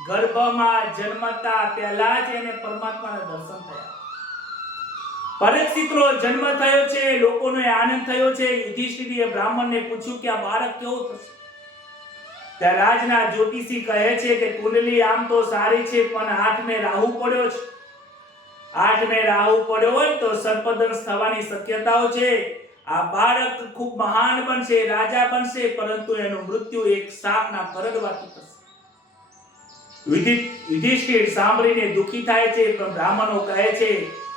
ગર્ભમાં જન્મતા પહેલા જ એને પરમાત્માના દર્શન થયા. પરીક્ષિતનો જન્મ થયો છે. લોકોને આનંદ થયો છે. યુધિષ્ઠિરે બ્રાહ્મણને પૂછ્યું કે આ બાળક કેવો થશે? ત્યારે રાજના જ્યોતિષી કહે છે કે કુંડલી આમ તો સારી છે, પણ 8મે રાહુ પડ્યો છે. 8મે રાહુ પડ્યો હોય તો સર્પદંશ થવાની શક્યતાઓ છે. આ બાળક ખૂબ મહાન બનશે, રાજા બનશે, પરંતુ એનું મૃત્યુ એક સાપના કરડવાથી થશે. યુધિષ્ઠિર સાંભળીને દુઃખી થાય છે, પણ બ્રાહ્મણો કહે છે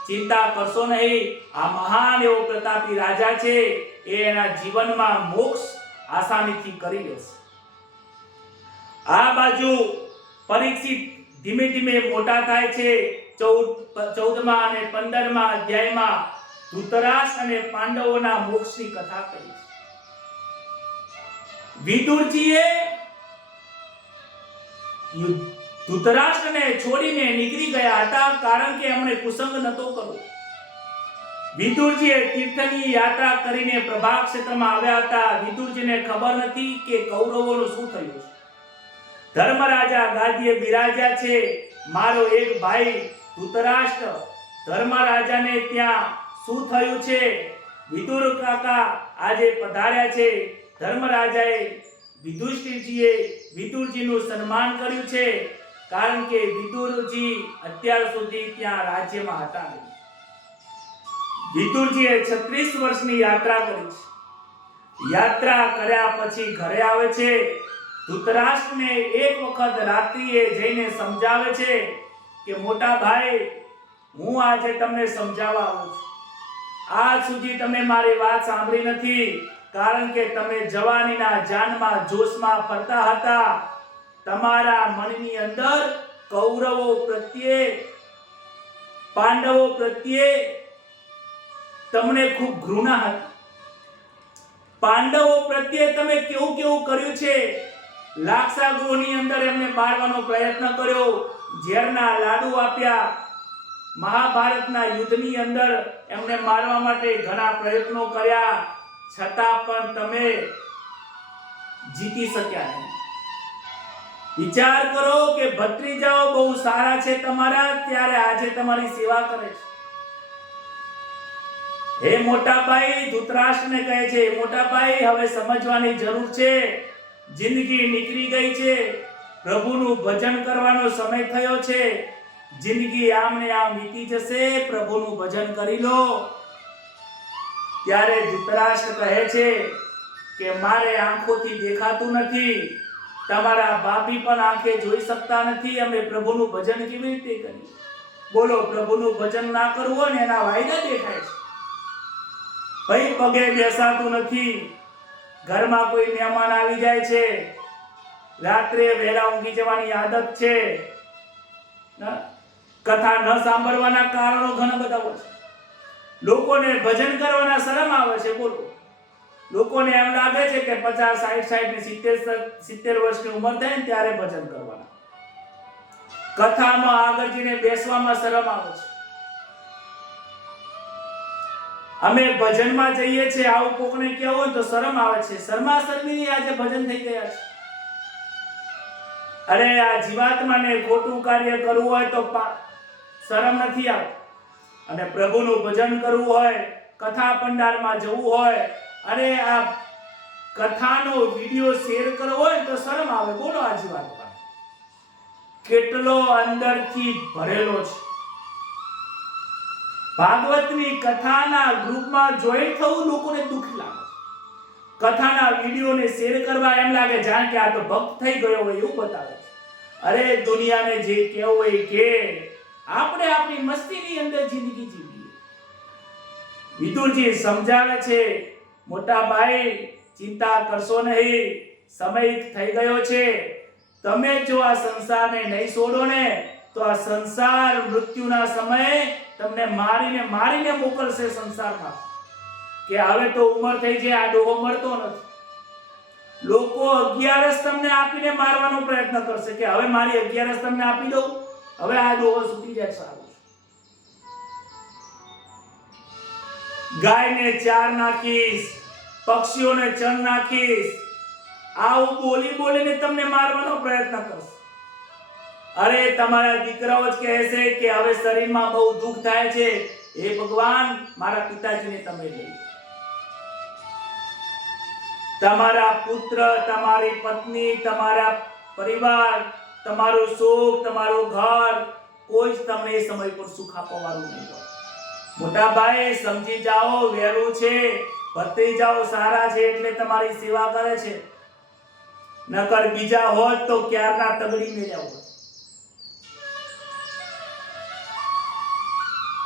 ચિંતા કરશો નહીં. આ મહાન એવો પ્રતાપી રાજા છે. એ એના જીવનમાં મોક્ષ આસાનીથી કરી લેશે. આ બાજુ પરીક્ષિત ધીમે ધીમે મોટા થાય છે. 14મા અને 15મા અધ્યાયમાં ધૃતરાષ્ટ્ર અને પાંડવોના મોક્ષની કથા કરી છે. વિદુરજીએ ધૃતરાષ્ટ્રને છોડીને નીકળી ગયા હતા, કારણ કે એમણે કુસંગ નતો કરવો. વિદુરજીએ તીર્થની યાત્રા કરીને પ્રભાગ ક્ષેત્રમાં આવ્યા હતા. વિદુરજીને ખબર નથી કે કૌરવોનું શું થયું છે. ધર્મરાજા ગાદીએ બિરાજ્યા છે. મારો એક ભાઈ ધૃતરાષ્ટ્ર ધર્મરાજાને ત્યાં શું થયું છે? વિદુર કાકા આજે પધાર્યા છે. ધર્મરાજાએ વિદુરજીનું સન્માન કર્યું છે, કારણ કે વિદુરજી અત્યાર સુધી ત્યાં રાજ્યમાં હતા નહીં. વિદુરજીએ 36 વર્ષની યાત્રા કરી છે. યાત્રા કર્યા પછી ઘરે આવે છે. ધૃતરાષ્ટ્રને એક વખત રાત્રિએ જઈને સમજાવે છે કે મોટા ભાઈ, હું આજે તમને સમજાવવા આવું છું. આજ સુધી તમે મારી વાત સાંભળી નથી, કારણ કે તમે જવાનીના જાનમાં જોશમાં ફરતા હતા. તમારા મનની અંદર કૌરવો પ્રત્યે, પાંડવો પ્રત્યે તમને ખૂબ ઘૃણા હતી. પાંડવો પ્રત્યે તમે કેવું કર્યું છે. લાક્ષાગૃહની અંદર એમને મારવાનો પ્રયત્ન કર્યો, ઝેરના લાડુ આપ્યા. મહાભારતના યુદ્ધની અંદર એમને મારવા માટે ઘણા પ્રયત્નો કર્યા, છતાં પણ તમે જીતી શક્યા નહીં. વિચાર કરો કે ભત્રીજાઓ બહુ સારા છે તમારા, ત્યારે આજે તમારી સેવા કરે છે. હે મોટા ભાઈ ધૃતરાષ્ટ્રને કહે છે, મોટા ભાઈ હવે સમજવાની જરૂર છે. જિંદગી નીકળી ગઈ છે. પ્રભુનું ભજન કરવાનો સમય થયો છે. જિંદગી આમને આમ વીતી જશે. પ્રભુનું ભજન કરી લો. ત્યારે ધૃતરાષ્ટ્ર કહે છે કે મારે આંખોથી દેખાતું નથી. તમારા બાપી પણ આંખે જોઈ શકતા નથી. અમે પ્રભુનું ભજન કેવી રીતે કરીએ? બોલો, પ્રભુનું ભજન ના કરવું હોય ને એના વાયદા દેખાય છે. ભાઈ પગે બેસાતું નથી. ઘરમાં કોઈ મહેમાન આવી જાય છે, રાત્રે વહેલા ઊંઘી જવાની આદત છે. કથા ન સાંભળવાના કારણો ઘણા બધા હોય છે. લોકોને ભજન કરવાના શરમ આવે છે. બોલો, લોકોને એમ લાગે છે કે 50, 60, 70 વર્ષની ઉંમર થાય ને ત્યારે ભજન કરવાના. કથામાં આગળ જઈને બેસવામાં શરમ આવે છે. અમે ભજનમાં જઈએ છીએ, આવું કોકને કહેવું હોય તો શરમ આવે છે. શરમાશરમી આજે ભજન થઈ ગયા છે. અરે આ જીવાત્માને ખોટું કાર્ય કરવું હોય તો શરમ નથી આવતી. અને પ્રભુનું ભજન કરવું હોય, કથા પંડારમાં જવું હોય, અરે આ કથાનો વિડિયો શેર કરવો હોય તો શરમ આવે. બોલો, આ જીવાત્મા કેટલો અંદરથી ભરેલો છે. ભાગવતની કથાના ગ્રુપમાં જોઈન્ટ થવું લોકોને દુઃખ લાગે. કથાના વિડિયોને શેર કરવા એમ લાગે જાણ કે આ તો ભક્ત થઈ ગયો હોય એવું બતાવે છે. અરે દુનિયાને જે કહેવું હોય કે આપણે આપણી મસ્તીની અંદર જિંદગી જીવીએ. વિદુરજી સમજાવે છે, મોટા ભાઈ ચિંતા કરશો નહીં, સમય થઈ ગયો છે. તમે જો આ સંસારને નહીં છોડો ને તો આ સંસાર મૃત્યુના સમયે તમને મારીને મોકલશે સંસારમાં. કે હવે તો ઉંમર થઈ છે, આ ડોહો મળતો નથી. લોકો 11 તમને આપીને મારવાનો પ્રયત્ન કરશે કે હવે મારી 11 તમને આપી દઉં, હવે આ ડોહો સૂતી જાય. સારું, ગાયને ચાર નાખીશ, પક્ષીઓને ચણ નાખીશ, આવું બોલીને તમને મારવાનો પ્રયત્ન કરશે. અરે તમારા દીકરાઓ જ કહેશે કે હવે શરીરમાં બહુ દુઃખ થાય છે, હે ભગવાન મારા પિતાજીને તમે લઈ. તમારા પુત્ર, તમારી પત્ની, તમારા પરિવાર, તમારું સુખ, તમારું ઘર, કોઈ જ તમને એ સમય પર સુખ આપવાનું નહીં હોય. મોટા ભાઈ સમજી જાઓ, વહેલું છે. ભત્રીજાઓ સારા છે એટલે તમારી સેવા કરે છે, નકર બીજા હોત તો ક્યારના તગડી મેલ્યા હોત.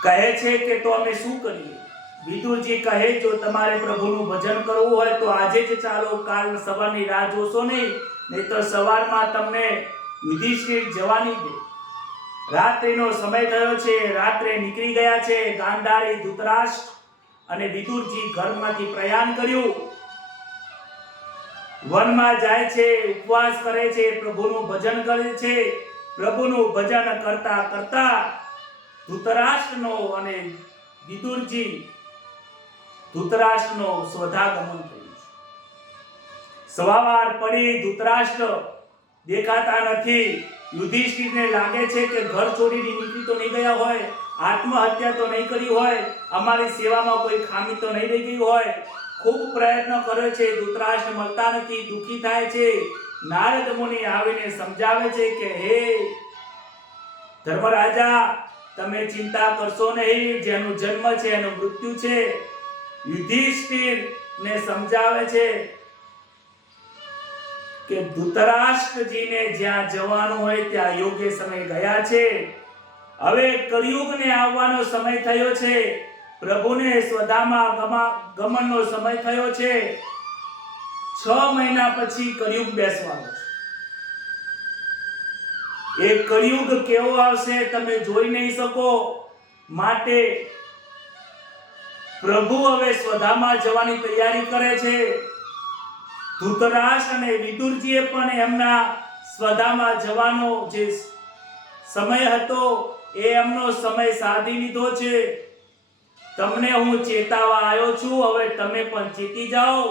કહે છે કે તો અમે શું કરીએ? વિદુરજી કહે, જો તમારે પ્રભુનું ભજન કરવું હોય તો આજે જ ચાલો. કાલ સવારની રાહ જોશો નહીં તો સવારમાં તમને યુધિષ્ઠિર જવાની દે. રાત્રિનો સમય થયો છે. રાત્રે નીકળી ગયા છે. ગાંધારી, ધૃતરાષ્ટ્ર અને વિદુરજી ઘરમાંથી પ્રયાણ કર્યું. વનમાં જાય છે, ઉપવાસ કરે છે, પ્રભુનું ભજન કરે છે. પ્રભુનું ભજન કરતા કરતા ધૃતરાષ્ટ્રનો અને વિદુરજી ધૃતરાષ્ટ્રનો સ્વધાગમન થયું. સવાર પડી ધૃતરાષ્ટ્ર દેખાતા નથી. યુધિષ્ઠિરને લાગે છે કે ઘર છોડીને નીકળી તો નહીં ગયા હોય, આત્મહત્યા તો નહીં કરી હોય, અમારી સેવામાં કોઈ ખામી તો નહીં રહી ગઈ હોય. ખૂબ પ્રયત્ન કર્યો છે, ધૃતરાષ્ટ્ર મળતા નથી, દુઃખી થાય છે. નારદ મુનિ આવીને સમજાવે છે કે હે ધર્મરાજા, તમે ચિંતા કરશો નહીં, જેનો જન્મ છે એનું મૃત્યુ છે. યુધિષ્ઠિરને સમજાવે છે કે ધૃતરાષ્ટ્રજીને જ્યાં જવાનું હોય ત્યાં યોગ્ય સમય ગયા છે. હવે કળિયુગને આવવાનો સમય થયો છે. પ્રભુને સ્વધામા ગમનનો સમય થયો છે. 6 મહિના પછી કળિયુગ બેસવાનો છે. એ કળિયુગ કેવો આવશે તમે જોઈ નહીં શકો. માટે પ્રભુ હવે સ્વધામા જવાની તૈયારી કરે છે. ધૃતરાષ્ટ્ર અને વિદુરજીએ પણ એમના સ્વધામા જવાનો જે સમય હતો એ એમનો સમય સાધી લીધો છે. તમને હું ચેતાવા આવ્યો છું, હવે તમે પણ ચેતી જાઓ,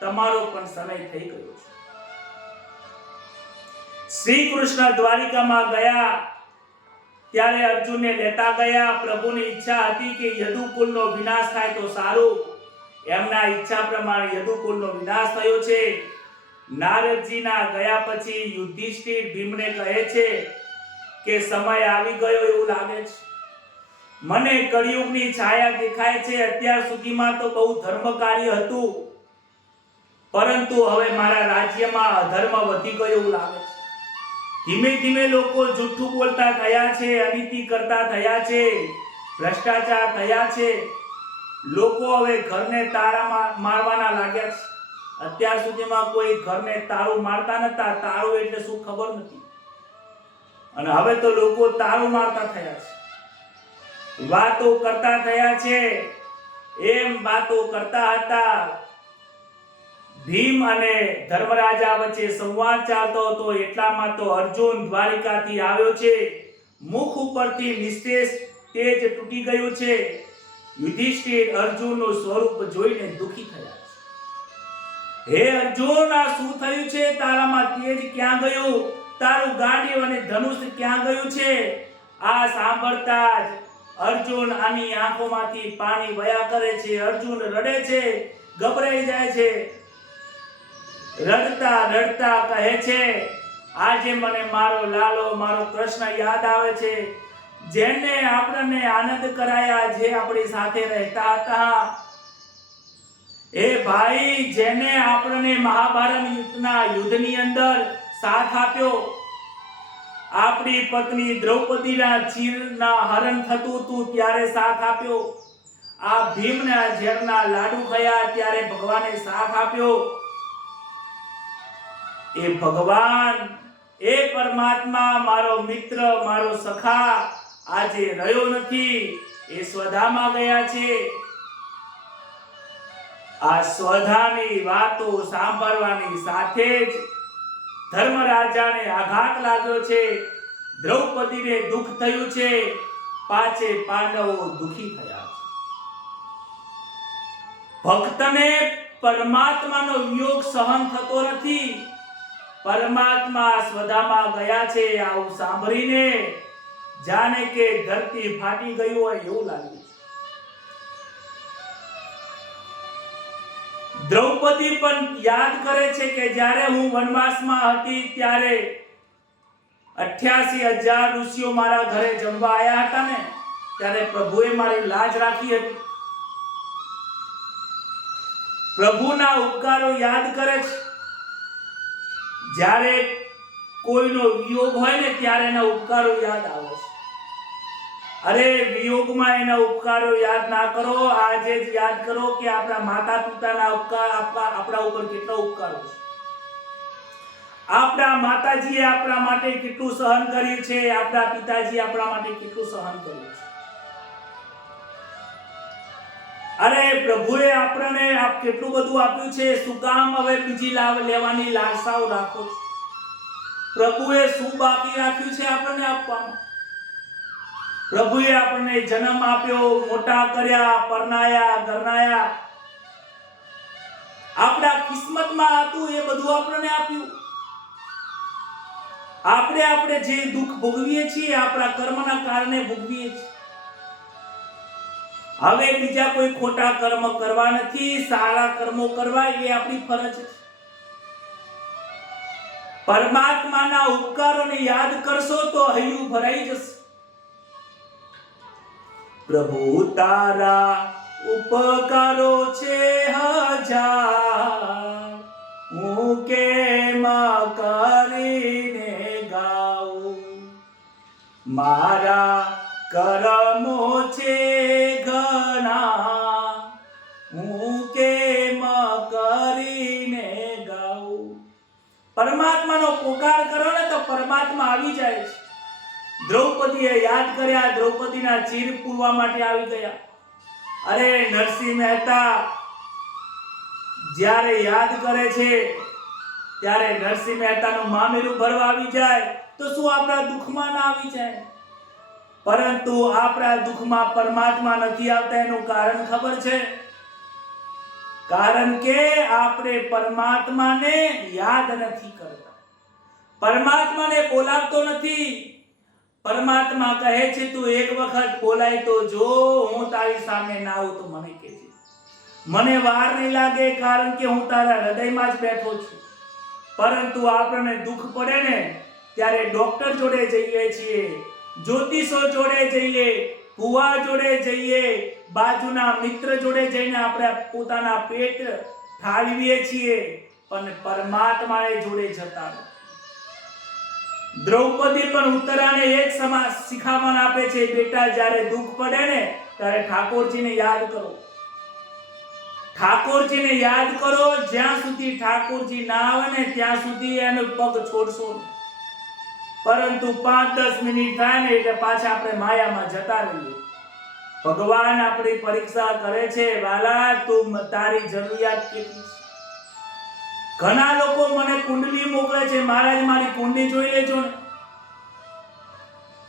તમારો પણ સમય થઈ ગયો છે. શ્રી કૃષ્ણ દ્વારિકામાં ગયા ત્યારે અર્જુનને લેતા ગયા. પ્રભુની ઈચ્છા હતી કે યદુકુલનો વિનાશ થાય તો સારું. એમના ઈચ્છા પ્રમાણે યદુકુલનો વિનાશ થયો છે. નારદજીના ગયા પછી યુધિષ્ઠિર ભીમને કહે છે કે સમય આવી ગયો એવું લાગે છે. મને કળિયુગની છાયા દેખાય છે. અત્યાર સુધીમાં તો બહુ ધર્મકાર્ય હતું, પરંતુ હવે મારા રાજ્યમાં અધર્મ વધી ગયો એવું લાગે છે. ધીમે ધીમે લોકો જૂઠું બોલતા થયા છે, અનીતિ કરતા થયા છે, ભ્રષ્ટાચાર થયા છે. લોકો હવે ઘરને તાળા મારવાના લાગ્યા છે. અત્યાર સુધીમાં કોઈ ઘરને તાળું મારતા નતા. તાળું એટલે શું ખબર નથી, અને હવે તો લોકો તાળું મારતા થયા છે, વાતો કરતા થયા છે. એમ વાતો કરતા હતા. ભીમ અને ધર્મરાજા વચ્ચે સંવાદ ચાલતો હતો. એટલામાં તો અર્જુન દ્વારિકાથી આવ્યો છે. મુખ ઉપરથી નિસ્તેજ તેજ તૂટી ગયું છે. યુધિષ્ઠિર અર્જુનનું સ્વરૂપ જોઈને દુઃખી થયા. હે અર્જુન, આ શું થયું છે? તારામાં તેજ ક્યાં ગયું? તારું ગાંડીવ અને ધનુષ ક્યાં ગયું છે? આ સાંભળતા જ અર્જુન આની આંખોમાંથી પાણી વયા કરે છે. અર્જુન રડે છે, ગભરાઈ જાય છે. રડતા રડતા કહે છે, આજે મને મારો લાલો, મારો કૃષ્ણ યાદ આવે છે, જેને આપણને આનંદ કરાયા, જે આપણી સાથે રહેતા હતા. એ ભાઈ, જેને આપણને મહાભારત યુદ્ધની અંદર સાથ આપ્યો, આપણી પત્ની દ્રૌપદીના ચીરના હરણ થતું હતું ત્યારે સાથ આપ્યો. આ ભીમના ઝેરના લાડુ ખાયા ત્યારે ભગવાને સાથ આપ્યો. એ ભગવાન, એ પરમાત્મા, મારો મિત્ર, મારો સખા આજે રહ્યો નથી. એ સ્વધામાં ગયા છે. આ સ્વધાની વાતો સાંભળવાની સાથે જ ધર્મરાજાને આઘાત લાગ્યો છે. દ્રૌપદીને દુઃખ થયું છે. પાંચે પાંડવો દુઃખી થયા છે. ભક્તને પરમાત્માનો વિયોગ સહન થતો નથી. પરમાત્મા સ્વધામાં ગયા છે. આવું સાંભળીને જાણે કે ધરતી ફાટી ગઈ હોય એવું લાગ્યું. દ્રૌપદી પણ યાદ કરે છે કે જ્યારે હું વનવાસમાં હતી ત્યારે 88,000 ઋષિઓ મારા ઘરે જમવા આવ્યા હતા ને, ત્યારે પ્રભુએ મારી લાજ રાખી હતી. પ્રભુના ઉપકારો યાદ કરે છે. જ્યારે કોઈનો વિયોગ હોય ને ત્યારે એના ઉપકારો યાદ આવે છે. અરે વિયોગમાં એના ઉપકારો યાદ ના કરો, આજે જ યાદ કરો કે આપણા માતા પિતાના ઉપકાર આપણા ઉપર કેટલો ઉપકારો છે. આપણા માતાજીએ આપણા માટે કેટલું સહન કર્યું છે, આપણા પિતાજી આપણા માટે કેટલું સહન કર્યું છે. અરે પ્રભુએ આપણને કેટલું બધું આપ્યું છે, શું કામ હવે બીજી લેવાની લાલસાઓ રાખો છો? પ્રભુએ શું બાકી રાખ્યું છે આપણને આપવામાં? પ્રભુએ આપણને જન્મ આપ્યો, મોટા કર્યા, પરણાયા, ગરનાયા, આપણા કિસ્મતમાં હતું એ બધું આપણને આપ્યું. આપણે જે દુઃખ ભોગવીએ છીએ આપણા કર્મના કારણે ભોગવીએ છીએ. હવે બીજા કોઈ ખોટા કર્મ કરવા નથી, સારા કર્મો કરવા એ આપણી ફરજ છે. પરમાત્માના ઉપકારોને યાદ કરશો તો હૈયું ભરાઈ જશે. પ્રભુ તારા ઉપકારો છે હજાર, હું કેમ કરીને ગાઉં? મારા કર્મો છે ઘણા, હું કેમ કરીને ગાઉં? પરમાત્માનો પોકાર કરો ને તો પરમાત્મા આવી જાય છે. દ્રૌપદીએ યાદ કર્યા, દ્રૌપદીના ચીર પૂરવા માટે આવી ગયા. અરે નરસિંહ મહેતા જ્યારે યાદ કરે છે ત્યારે નરસિંહ મહેતાનું મામેરું ભરવા આવી જાય તો શું આપણા દુઃખમાં ના આવી જાય? પરંતુ આપણા દુઃખમાં પરમાત્મા નથી આવતા. એનું કારણ ખબર છે? કારણ કે આપણે પરમાત્માને યાદ નથી કરતા, પરમાત્માને બોલાવતો નથી. પરમાત્મા કહે છે તું એક વખત બોલાય તો જો, હું તારી સામે ના આવું તો મને કહેજે, મને વાર નહીં લાગે, કારણ કે હું તારા હૃદયમાં જ બેઠો છું. પરંતુ આપણને દુઃખ પડે ને ત્યારે ડોક્ટર જોડે જઈએ છીએ, જ્યોતિષો જોડે જઈએ, ભુવા જોડે જઈએ, બાજુના મિત્ર જોડે જઈને આપણે પોતાના પેટ ઠાલવીએ છીએ, પણ પરમાત્માને જોડે જતા નથી. દ્રૌપદી પણ ઉત્તરાને એક શિખામણ આપે છે, બેટા જ્યારે દુઃખ પડે ને ત્યારે ઠાકોરજીને યાદ કરો. ઠાકોરજીને યાદ કરો, જ્યાં સુધી ઠાકોરજી ના આવે ને ત્યાં સુધી એનો પગ છોડશો. પરંતુ 5-10 મિનિટ થાય ને એટલે પાછા આપણે માયામાં જતા રહીએ. ભગવાન આપણી પરીક્ષા કરે છે, વાલા તું તારી જરૂરિયાત કેટલી છે? ઘણા લોકો મને કુંડલી મોકલે છે, મહારાજ મારી કુંડલી જોઈ લેજો ને.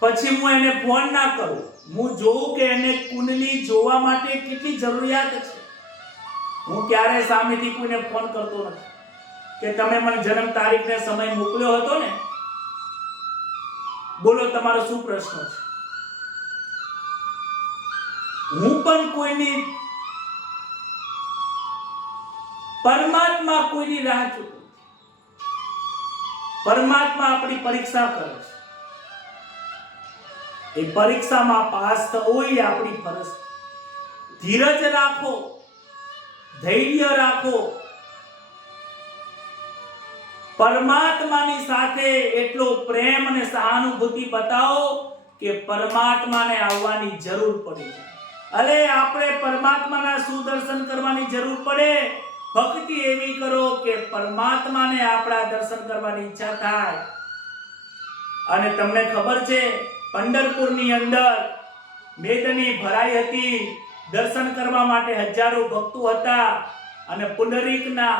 પછી હું એને ફોન ના કરું, હું જોઉં કે એને કુંડલી જોવા માટે કેટલી જરૂરિયાત છે. હું ક્યારે સામેથી કોઈને ફોન કરતો નથી કે તમે મને જન્મ તારીખ ને સમય મોકલ્યો હતો ને, બોલો તમારો શું પ્રશ્ન છે? હું પણ કોઈની, પરમાત્મા કોઈની રાહ જોતો નથી. પરમાત્મા આપણી પરીક્ષા કરે છે. એ પરીક્ષામાં પાસ થવું એ આપણી ફરજ. ધીરજ રાખો, ધૈર્ય રાખો, પરમાત્માની સાથે એટલો પ્રેમ અને સહાનુભૂતિ બતાવો કે પરમાત્માને આવવાની જરૂર પડે. અરે આપણે પરમાત્માના સુદર્શન કરવાની જરૂર પડે, ભક્તિ એવી કરો કે પરમાત્માને આપણા દર્શન કરવાની ઈચ્છા થાય. અને તમને ખબર છે પંઢરપુરની અંદર મેદની ભરાઈ હતી, દર્શન કરવા માટે હજારો ભક્તો હતા, અને પુંડરીકના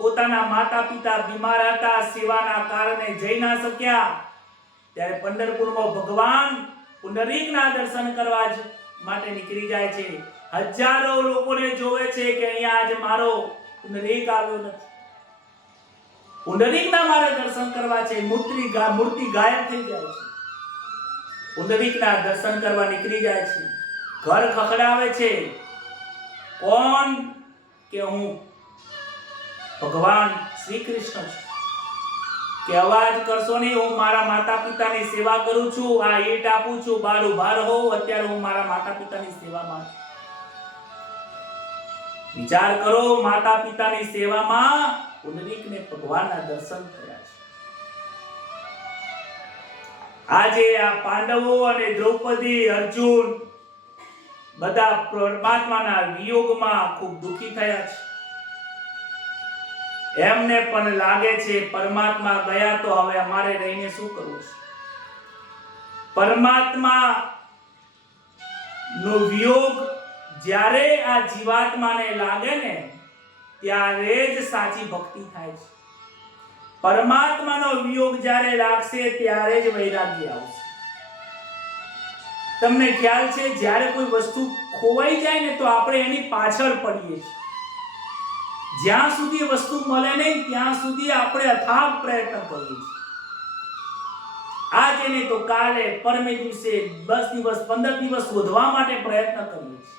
પોતાના માતા પિતા બીમાર હતા, સેવાના કારણે જઈ ના શક્યા. ત્યારે પંઢરપુરમાં ભગવાન પુંડરીકના દર્શન કરવા માટે નીકળી જાય છે. હજારો લોકોને જોવે છે કે અહીંયા આજે મારો પુંડરીક આવ્યો નથી, પુંડરીકના મારે દર્શન કરવા છે. મૂર્તિ ગાયબ થઈ જાય છે. પુંડરીકના દર્શન કરવા નીકળી જાય છે. ઘર ખખડાવે છે. કોણ? કે હું ભગવાન શ્રી કૃષ્ણ છું. કે અવાજ કરશો નહીં, હું મારા માતા પિતાની સેવા કરું છું, આ ઈટ આપું છું, બાર ઉભા રહો, અત્યારે હું મારા માતા પિતાની સેવામાં છું. વિચાર કરો, માતા પિતાની સેવામાં પુંડરીકને ભગવાનના દર્શન થયા છે. આજે આ પાંડવો અને દ્રૌપદી, અર્જુન બધા પરમાત્માના વિયોગમાં ખૂબ દુઃખી થયા છે. એમને પણ લાગે છે પરમાત્મા ગયા તો હવે અમારે રહીને શું કરવું છે? પરમાત્મા નો વિયોગ જ્યારે આ જીવાત્માને લાગે ને ત્યારે જ સાચી ભક્તિ થાય છે. પરમાત્માનો વિયોગ જ્યારે લાગશે ત્યારે જ વૈરાગ્ય આવશે. તમને ખ્યાલ છે, જ્યારે કોઈ વસ્તુ ખોવાઈ જાય ને તો આપણે એની પાછળ પડીએ છીએ. જ્યાં સુધી વસ્તુ મળે નહીં ત્યાં સુધી આપણે અથાગ પ્રયત્ન કરીએ છીએ. આજે નહીં તો કાલે, પરમે દિવસે, 10 દિવસ, 15 દિવસ શોધવા માટે પ્રયત્ન કરીએ છીએ.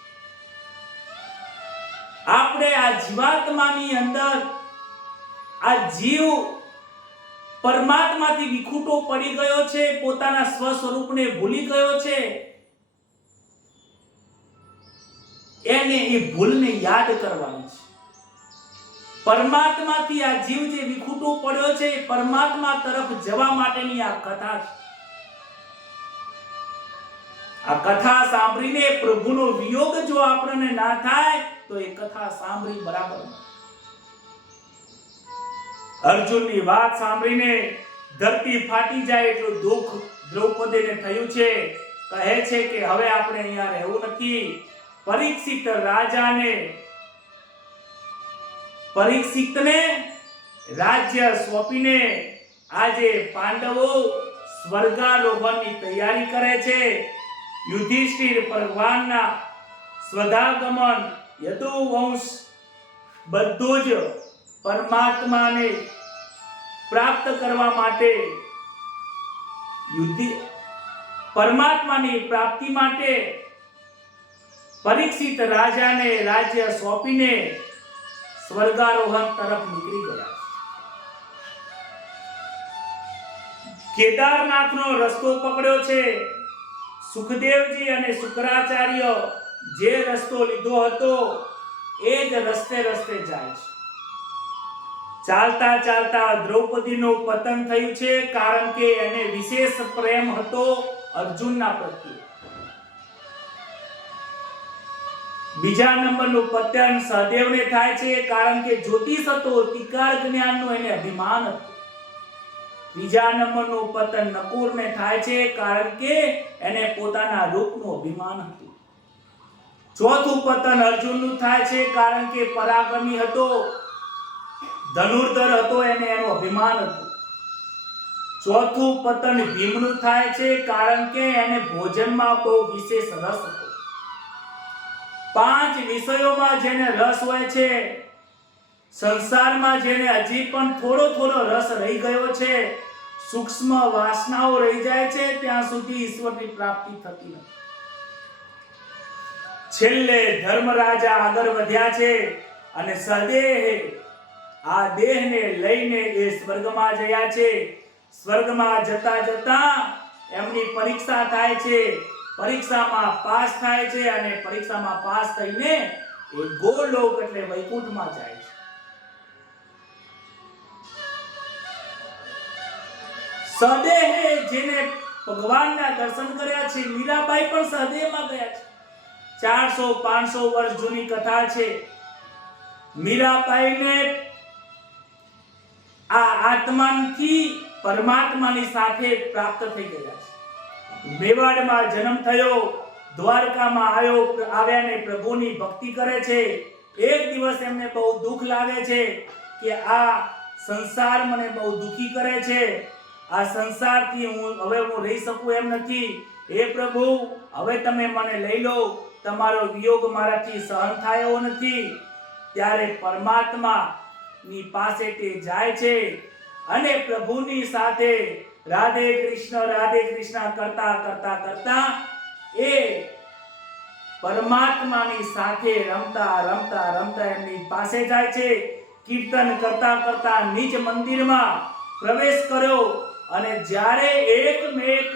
આપણે આ જીવાત્માની અંદર આ જીવ પરમાત્માથી વિખૂટો પડી ગયો છે, પોતાના સ્વ સ્વરૂપને ભૂલી ગયો છે. એને એ ભૂલને યાદ કરવાની છે. પરમાત્માથી આ જીવ જે વિખૂટો પડ્યો છે એ પરમાત્મા તરફ જવા માટેની આ કથા છે. આ કથા સાંભળીને પ્રભુનો વિયોગ જો આપણને ના થાય તો એ કથા સાંભળી બરાબર નથી. અર્જુનની વાત સાંભળીને ધરતી ફાટી જાય એટલું દુઃખ દ્રૌપદીને થયું છે. કહે છે કે હવે આપણે અહીંયા રહેવું નથી. પરીક્ષિતને રાજ્ય સોંપીને આજે પાંડવો સ્વર્ગારોહણની તૈયારી કરે છે. યુધિષ્ઠિર ભગવાનના સ્વધાગમન, યદુવંશ બધું જ પરમાત્માને પ્રાપ્ત કરવા માટે પરમાત્માની પ્રાપ્તિ માટે પરીક્ષિત રાજાને રાજ્ય સોંપીને સ્વર્ગારોહણ તરફ નીકળી ગયા. કેદારનાથનો રસ્તો પકડ્યો છે. સુખદેવજી અને શુક્રાચાર્ય જે રસ્તો લીધો હતો એ જ રસ્તે જાય છે. ચાલતા ચાલતા દ્રૌપદીનું પતન થયું છે, કારણ કે એને વિશેષ પ્રેમ હતો અર્જુનના પ્રત્યે. બીજા નંબરનું પતન સહદેવને થાય છે, કારણ કે જ્યોતિષ હતો, તિકાર જ્ઞાનનું એને અભિમાન હતું. ત્રીજા નંબરનું પતન નકુરને થાય છે, કારણ કે એને પોતાના રૂપનું અભિમાન હતું. ચોથું પતન અર્જુનનું થાય છે, કારણ કે પરાક્રમી હતો, ધનુર્ધર હતો, એને એનું અભિમાન હતું. ચોથું પતન ભીમનું થાય છે, કારણ કે એને ભોજનમાં બહુ વિશેષ રસ હતો. 5 વિષયોમાં જેને રસ હોય છે, સંસારમાં જેને હજી પણ થોડો રસ રહી ગયો છે, સૂક્ષ્મ વાસનાઓ રહી જાય છે, ત્યાં સુધી ઈશ્વરની પ્રાપ્તિ થતી નથી. છેલ્લે ધર્મરાજા આગળ વધ્યા છે અને સદેહ આ દેહને લઈને એ સ્વર્ગમાં ગયા છે. સ્વર્ગમાં જતા એમની પરીક્ષા થાય છે. પરીક્ષામાં પાસ થાય છે અને પરીક્ષામાં પાસ થઈને એ ગોલોક એટલે વૈકુંઠમાં જાય છે. સદેહે જેને ભગવાનના દર્શન કર્યા છે, મીરાબાઈ પણ સદેહમાં ગયા છે. 400-500 વર્ષ જૂની કથા છે. મીરાબાઈને આ આત્માથી પરમાત્માની સાથે પ્રાપ્ત થઈ ગયા છે. મેવાડમાં જન્મ થયો, દ્વારકામાં આવ્યા ને પ્રભુની ભક્તિ કરે છે. એક દિવસ એમને બહુ દુઃખ લાગે છે કે આ સંસાર મને બહુ દુખી કરે છે. આ સંસારથી હું રહી શકું એમ નથી. હે પ્રભુ, હવે તમે મને લઈ લો, તમારો વિયોગ મારાથી સહન થાય એવો નથી. ત્યારે પરમાત્મા ની પાસે તે જાય છે અને પ્રભુની સાથે રાધે કૃષ્ણ કરતા એ પરમાત્માની સાથે રમતા એમની પાસે જાય છે. કીર્તન કરતા નિજ મંદિરમાં પ્રવેશ કર્યો અને જ્યારે એકમેક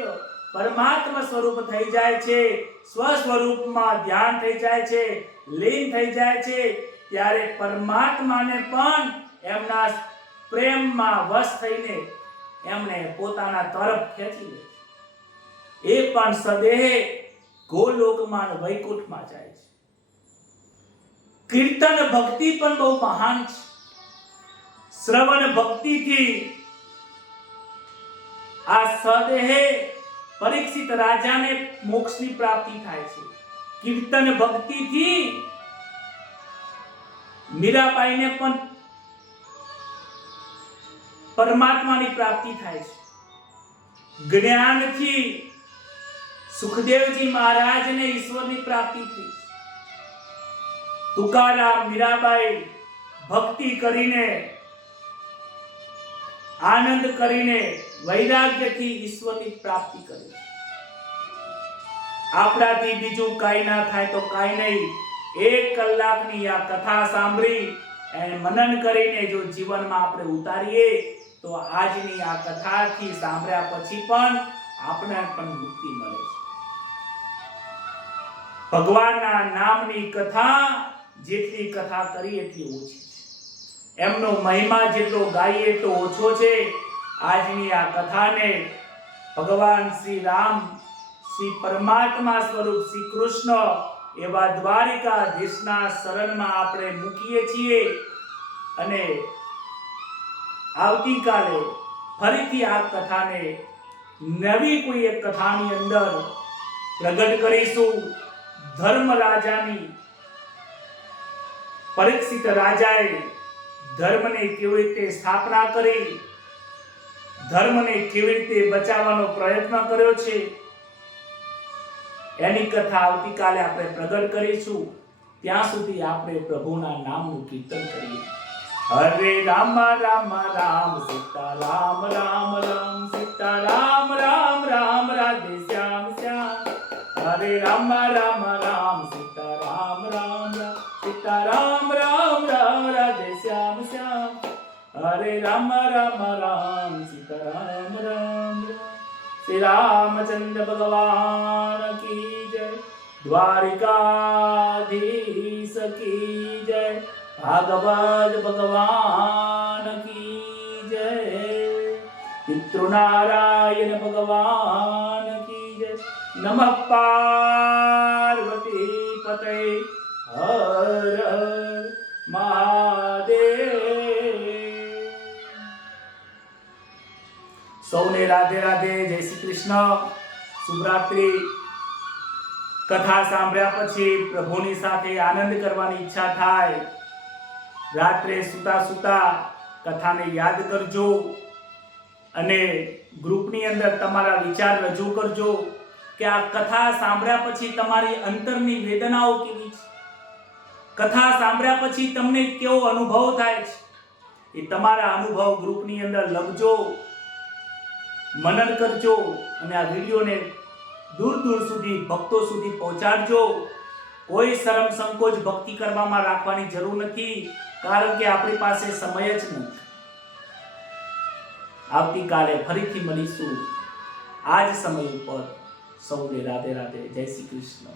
પરમાત્મા સ્વરૂપ થઈ જાય છે, સ્વ સ્વરૂપમાં ધ્યાન થઈ જાય છે, લીન થઈ જાય છે, ત્યારે પરમાત્માને પણ એમના પ્રેમમાં વશ થઈને એમને પોતાના તરફ ખેંચી લે. એ પણ સદેહ ગોલોકમાં વૈકુંઠમાં જાય છે. કીર્તન ભક્તિ પણ બહુ મહાન છે. શ્રવણ ભક્તિથી આ સદેહ પરીક્ષિત રાજાને મોક્ષની પ્રાપ્તિ થાય છે. કીર્તન ભક્તિથી મીરાબાઈને પણ પરમાત્માની પ્રાપ્તિ થાય છે. જ્ઞાનથી સુખદેવજી મહારાજને ઈશ્વરની પ્રાપ્તિ થઈ. તુકારામ મીરાબાઈ ભક્તિ કરીને, આનંદ કરીને, વૈરાગ્યથી ઈશ્વરની પ્રાપ્તિ કરી. આપણાથી બીજું કાંઈ ના થાય તો કાંઈ નહીં. 1 કલાકની આ કથા સાંભળી અને મનન કરીને જો જીવનમાં આપણે ઉતારીએ તો આજની આ કથાથી સાંભળ્યા પછી પણ આપણે પણ મુક્તિ મળે છે. ભગવાનના નામની કથા જેટલી કથા કરી એટલી ઓછી છે. એમનો મહિમા જેટલો ગાઈએ એટલો ઓછો છે. આજની આ કથાને ભગવાન શ્રી રામ, શ્રી પરમાત્મા સ્વરૂપ શ્રી કૃષ્ણ એવા દ્વારિકાધીશના શરણમાં આપણે મૂકીએ છીએ અને આવતીકાલે ફરીથી આ કથાને નવી કોઈ એક કથાની અંદર પ્રગટ કરીશું. ધર્મરાજાની પરીક્ષિત રાજાએ ધર્મને કેવી રીતે સ્થાપના કરી, ધર્મને કેવી રીતે બચાવવાનો પ્રયત્ન કર્યો છે એની કથા આવતીકાલે આપણે પ્રગટ કરીશું. ત્યાં સુધી આપણે પ્રભુના નામનું કીર્તન કરીએ. હરે રામ રામ રામ સીતારામ રામ રામ સીતારામ રામ રામ રાધે શ્યામ શ્યામ. હરે રામ રામ રામ સીતારામ રામ રામ સીતારામ રામ રામ રાધે શ્યામ શ્યામ. હરે રામ રામ રામ સીતારામ રામ રામ. શ્રી રામચંદ્ર ભગવાન કી જય. દ્વારિકાધીશ કી જય. ભાગવત ભગવાન કી જય. પિતૃનારાયણ ભગવાન કી જય. નમઃ પાર્વતી પતય. હર હર મહાદેવ. સૌને રાધે રાધે. જય શ્રી કૃષ્ણ. શુભરાત્રિ. કથા સાંભળ્યા પછી પ્રભુની સાથે આનંદ કરવાની ઈચ્છા થાય. રાત્રે સુતા સુતા કથાને યાદ કરજો અને ગ્રુપની અંદર તમારા વિચાર રજૂ કરજો કે આ કથા સાંભળ્યા પછી તમારી અંતરની વેદનાઓ કેવી છે, કથા સાંભળ્યા પછી તમને કેવો અનુભવ થાય છે એ તમારા અનુભવ ગ્રુપની અંદર લખજો, મનન કરજો અને આ વિડીયોને દૂર દૂર સુધી ભક્તો સુધી પહોંચાડજો. કોઈ શરમ સંકોચ ભક્તિ કરવામાં રાખવાની જરૂર નથી, કારણ કે આપણી પાસે સમય જ નથી. આવતીકાલે ફરીથી મળીશું આ જ સમય ઉપર. સૌને રાધે રાધે. જય શ્રી કૃષ્ણ.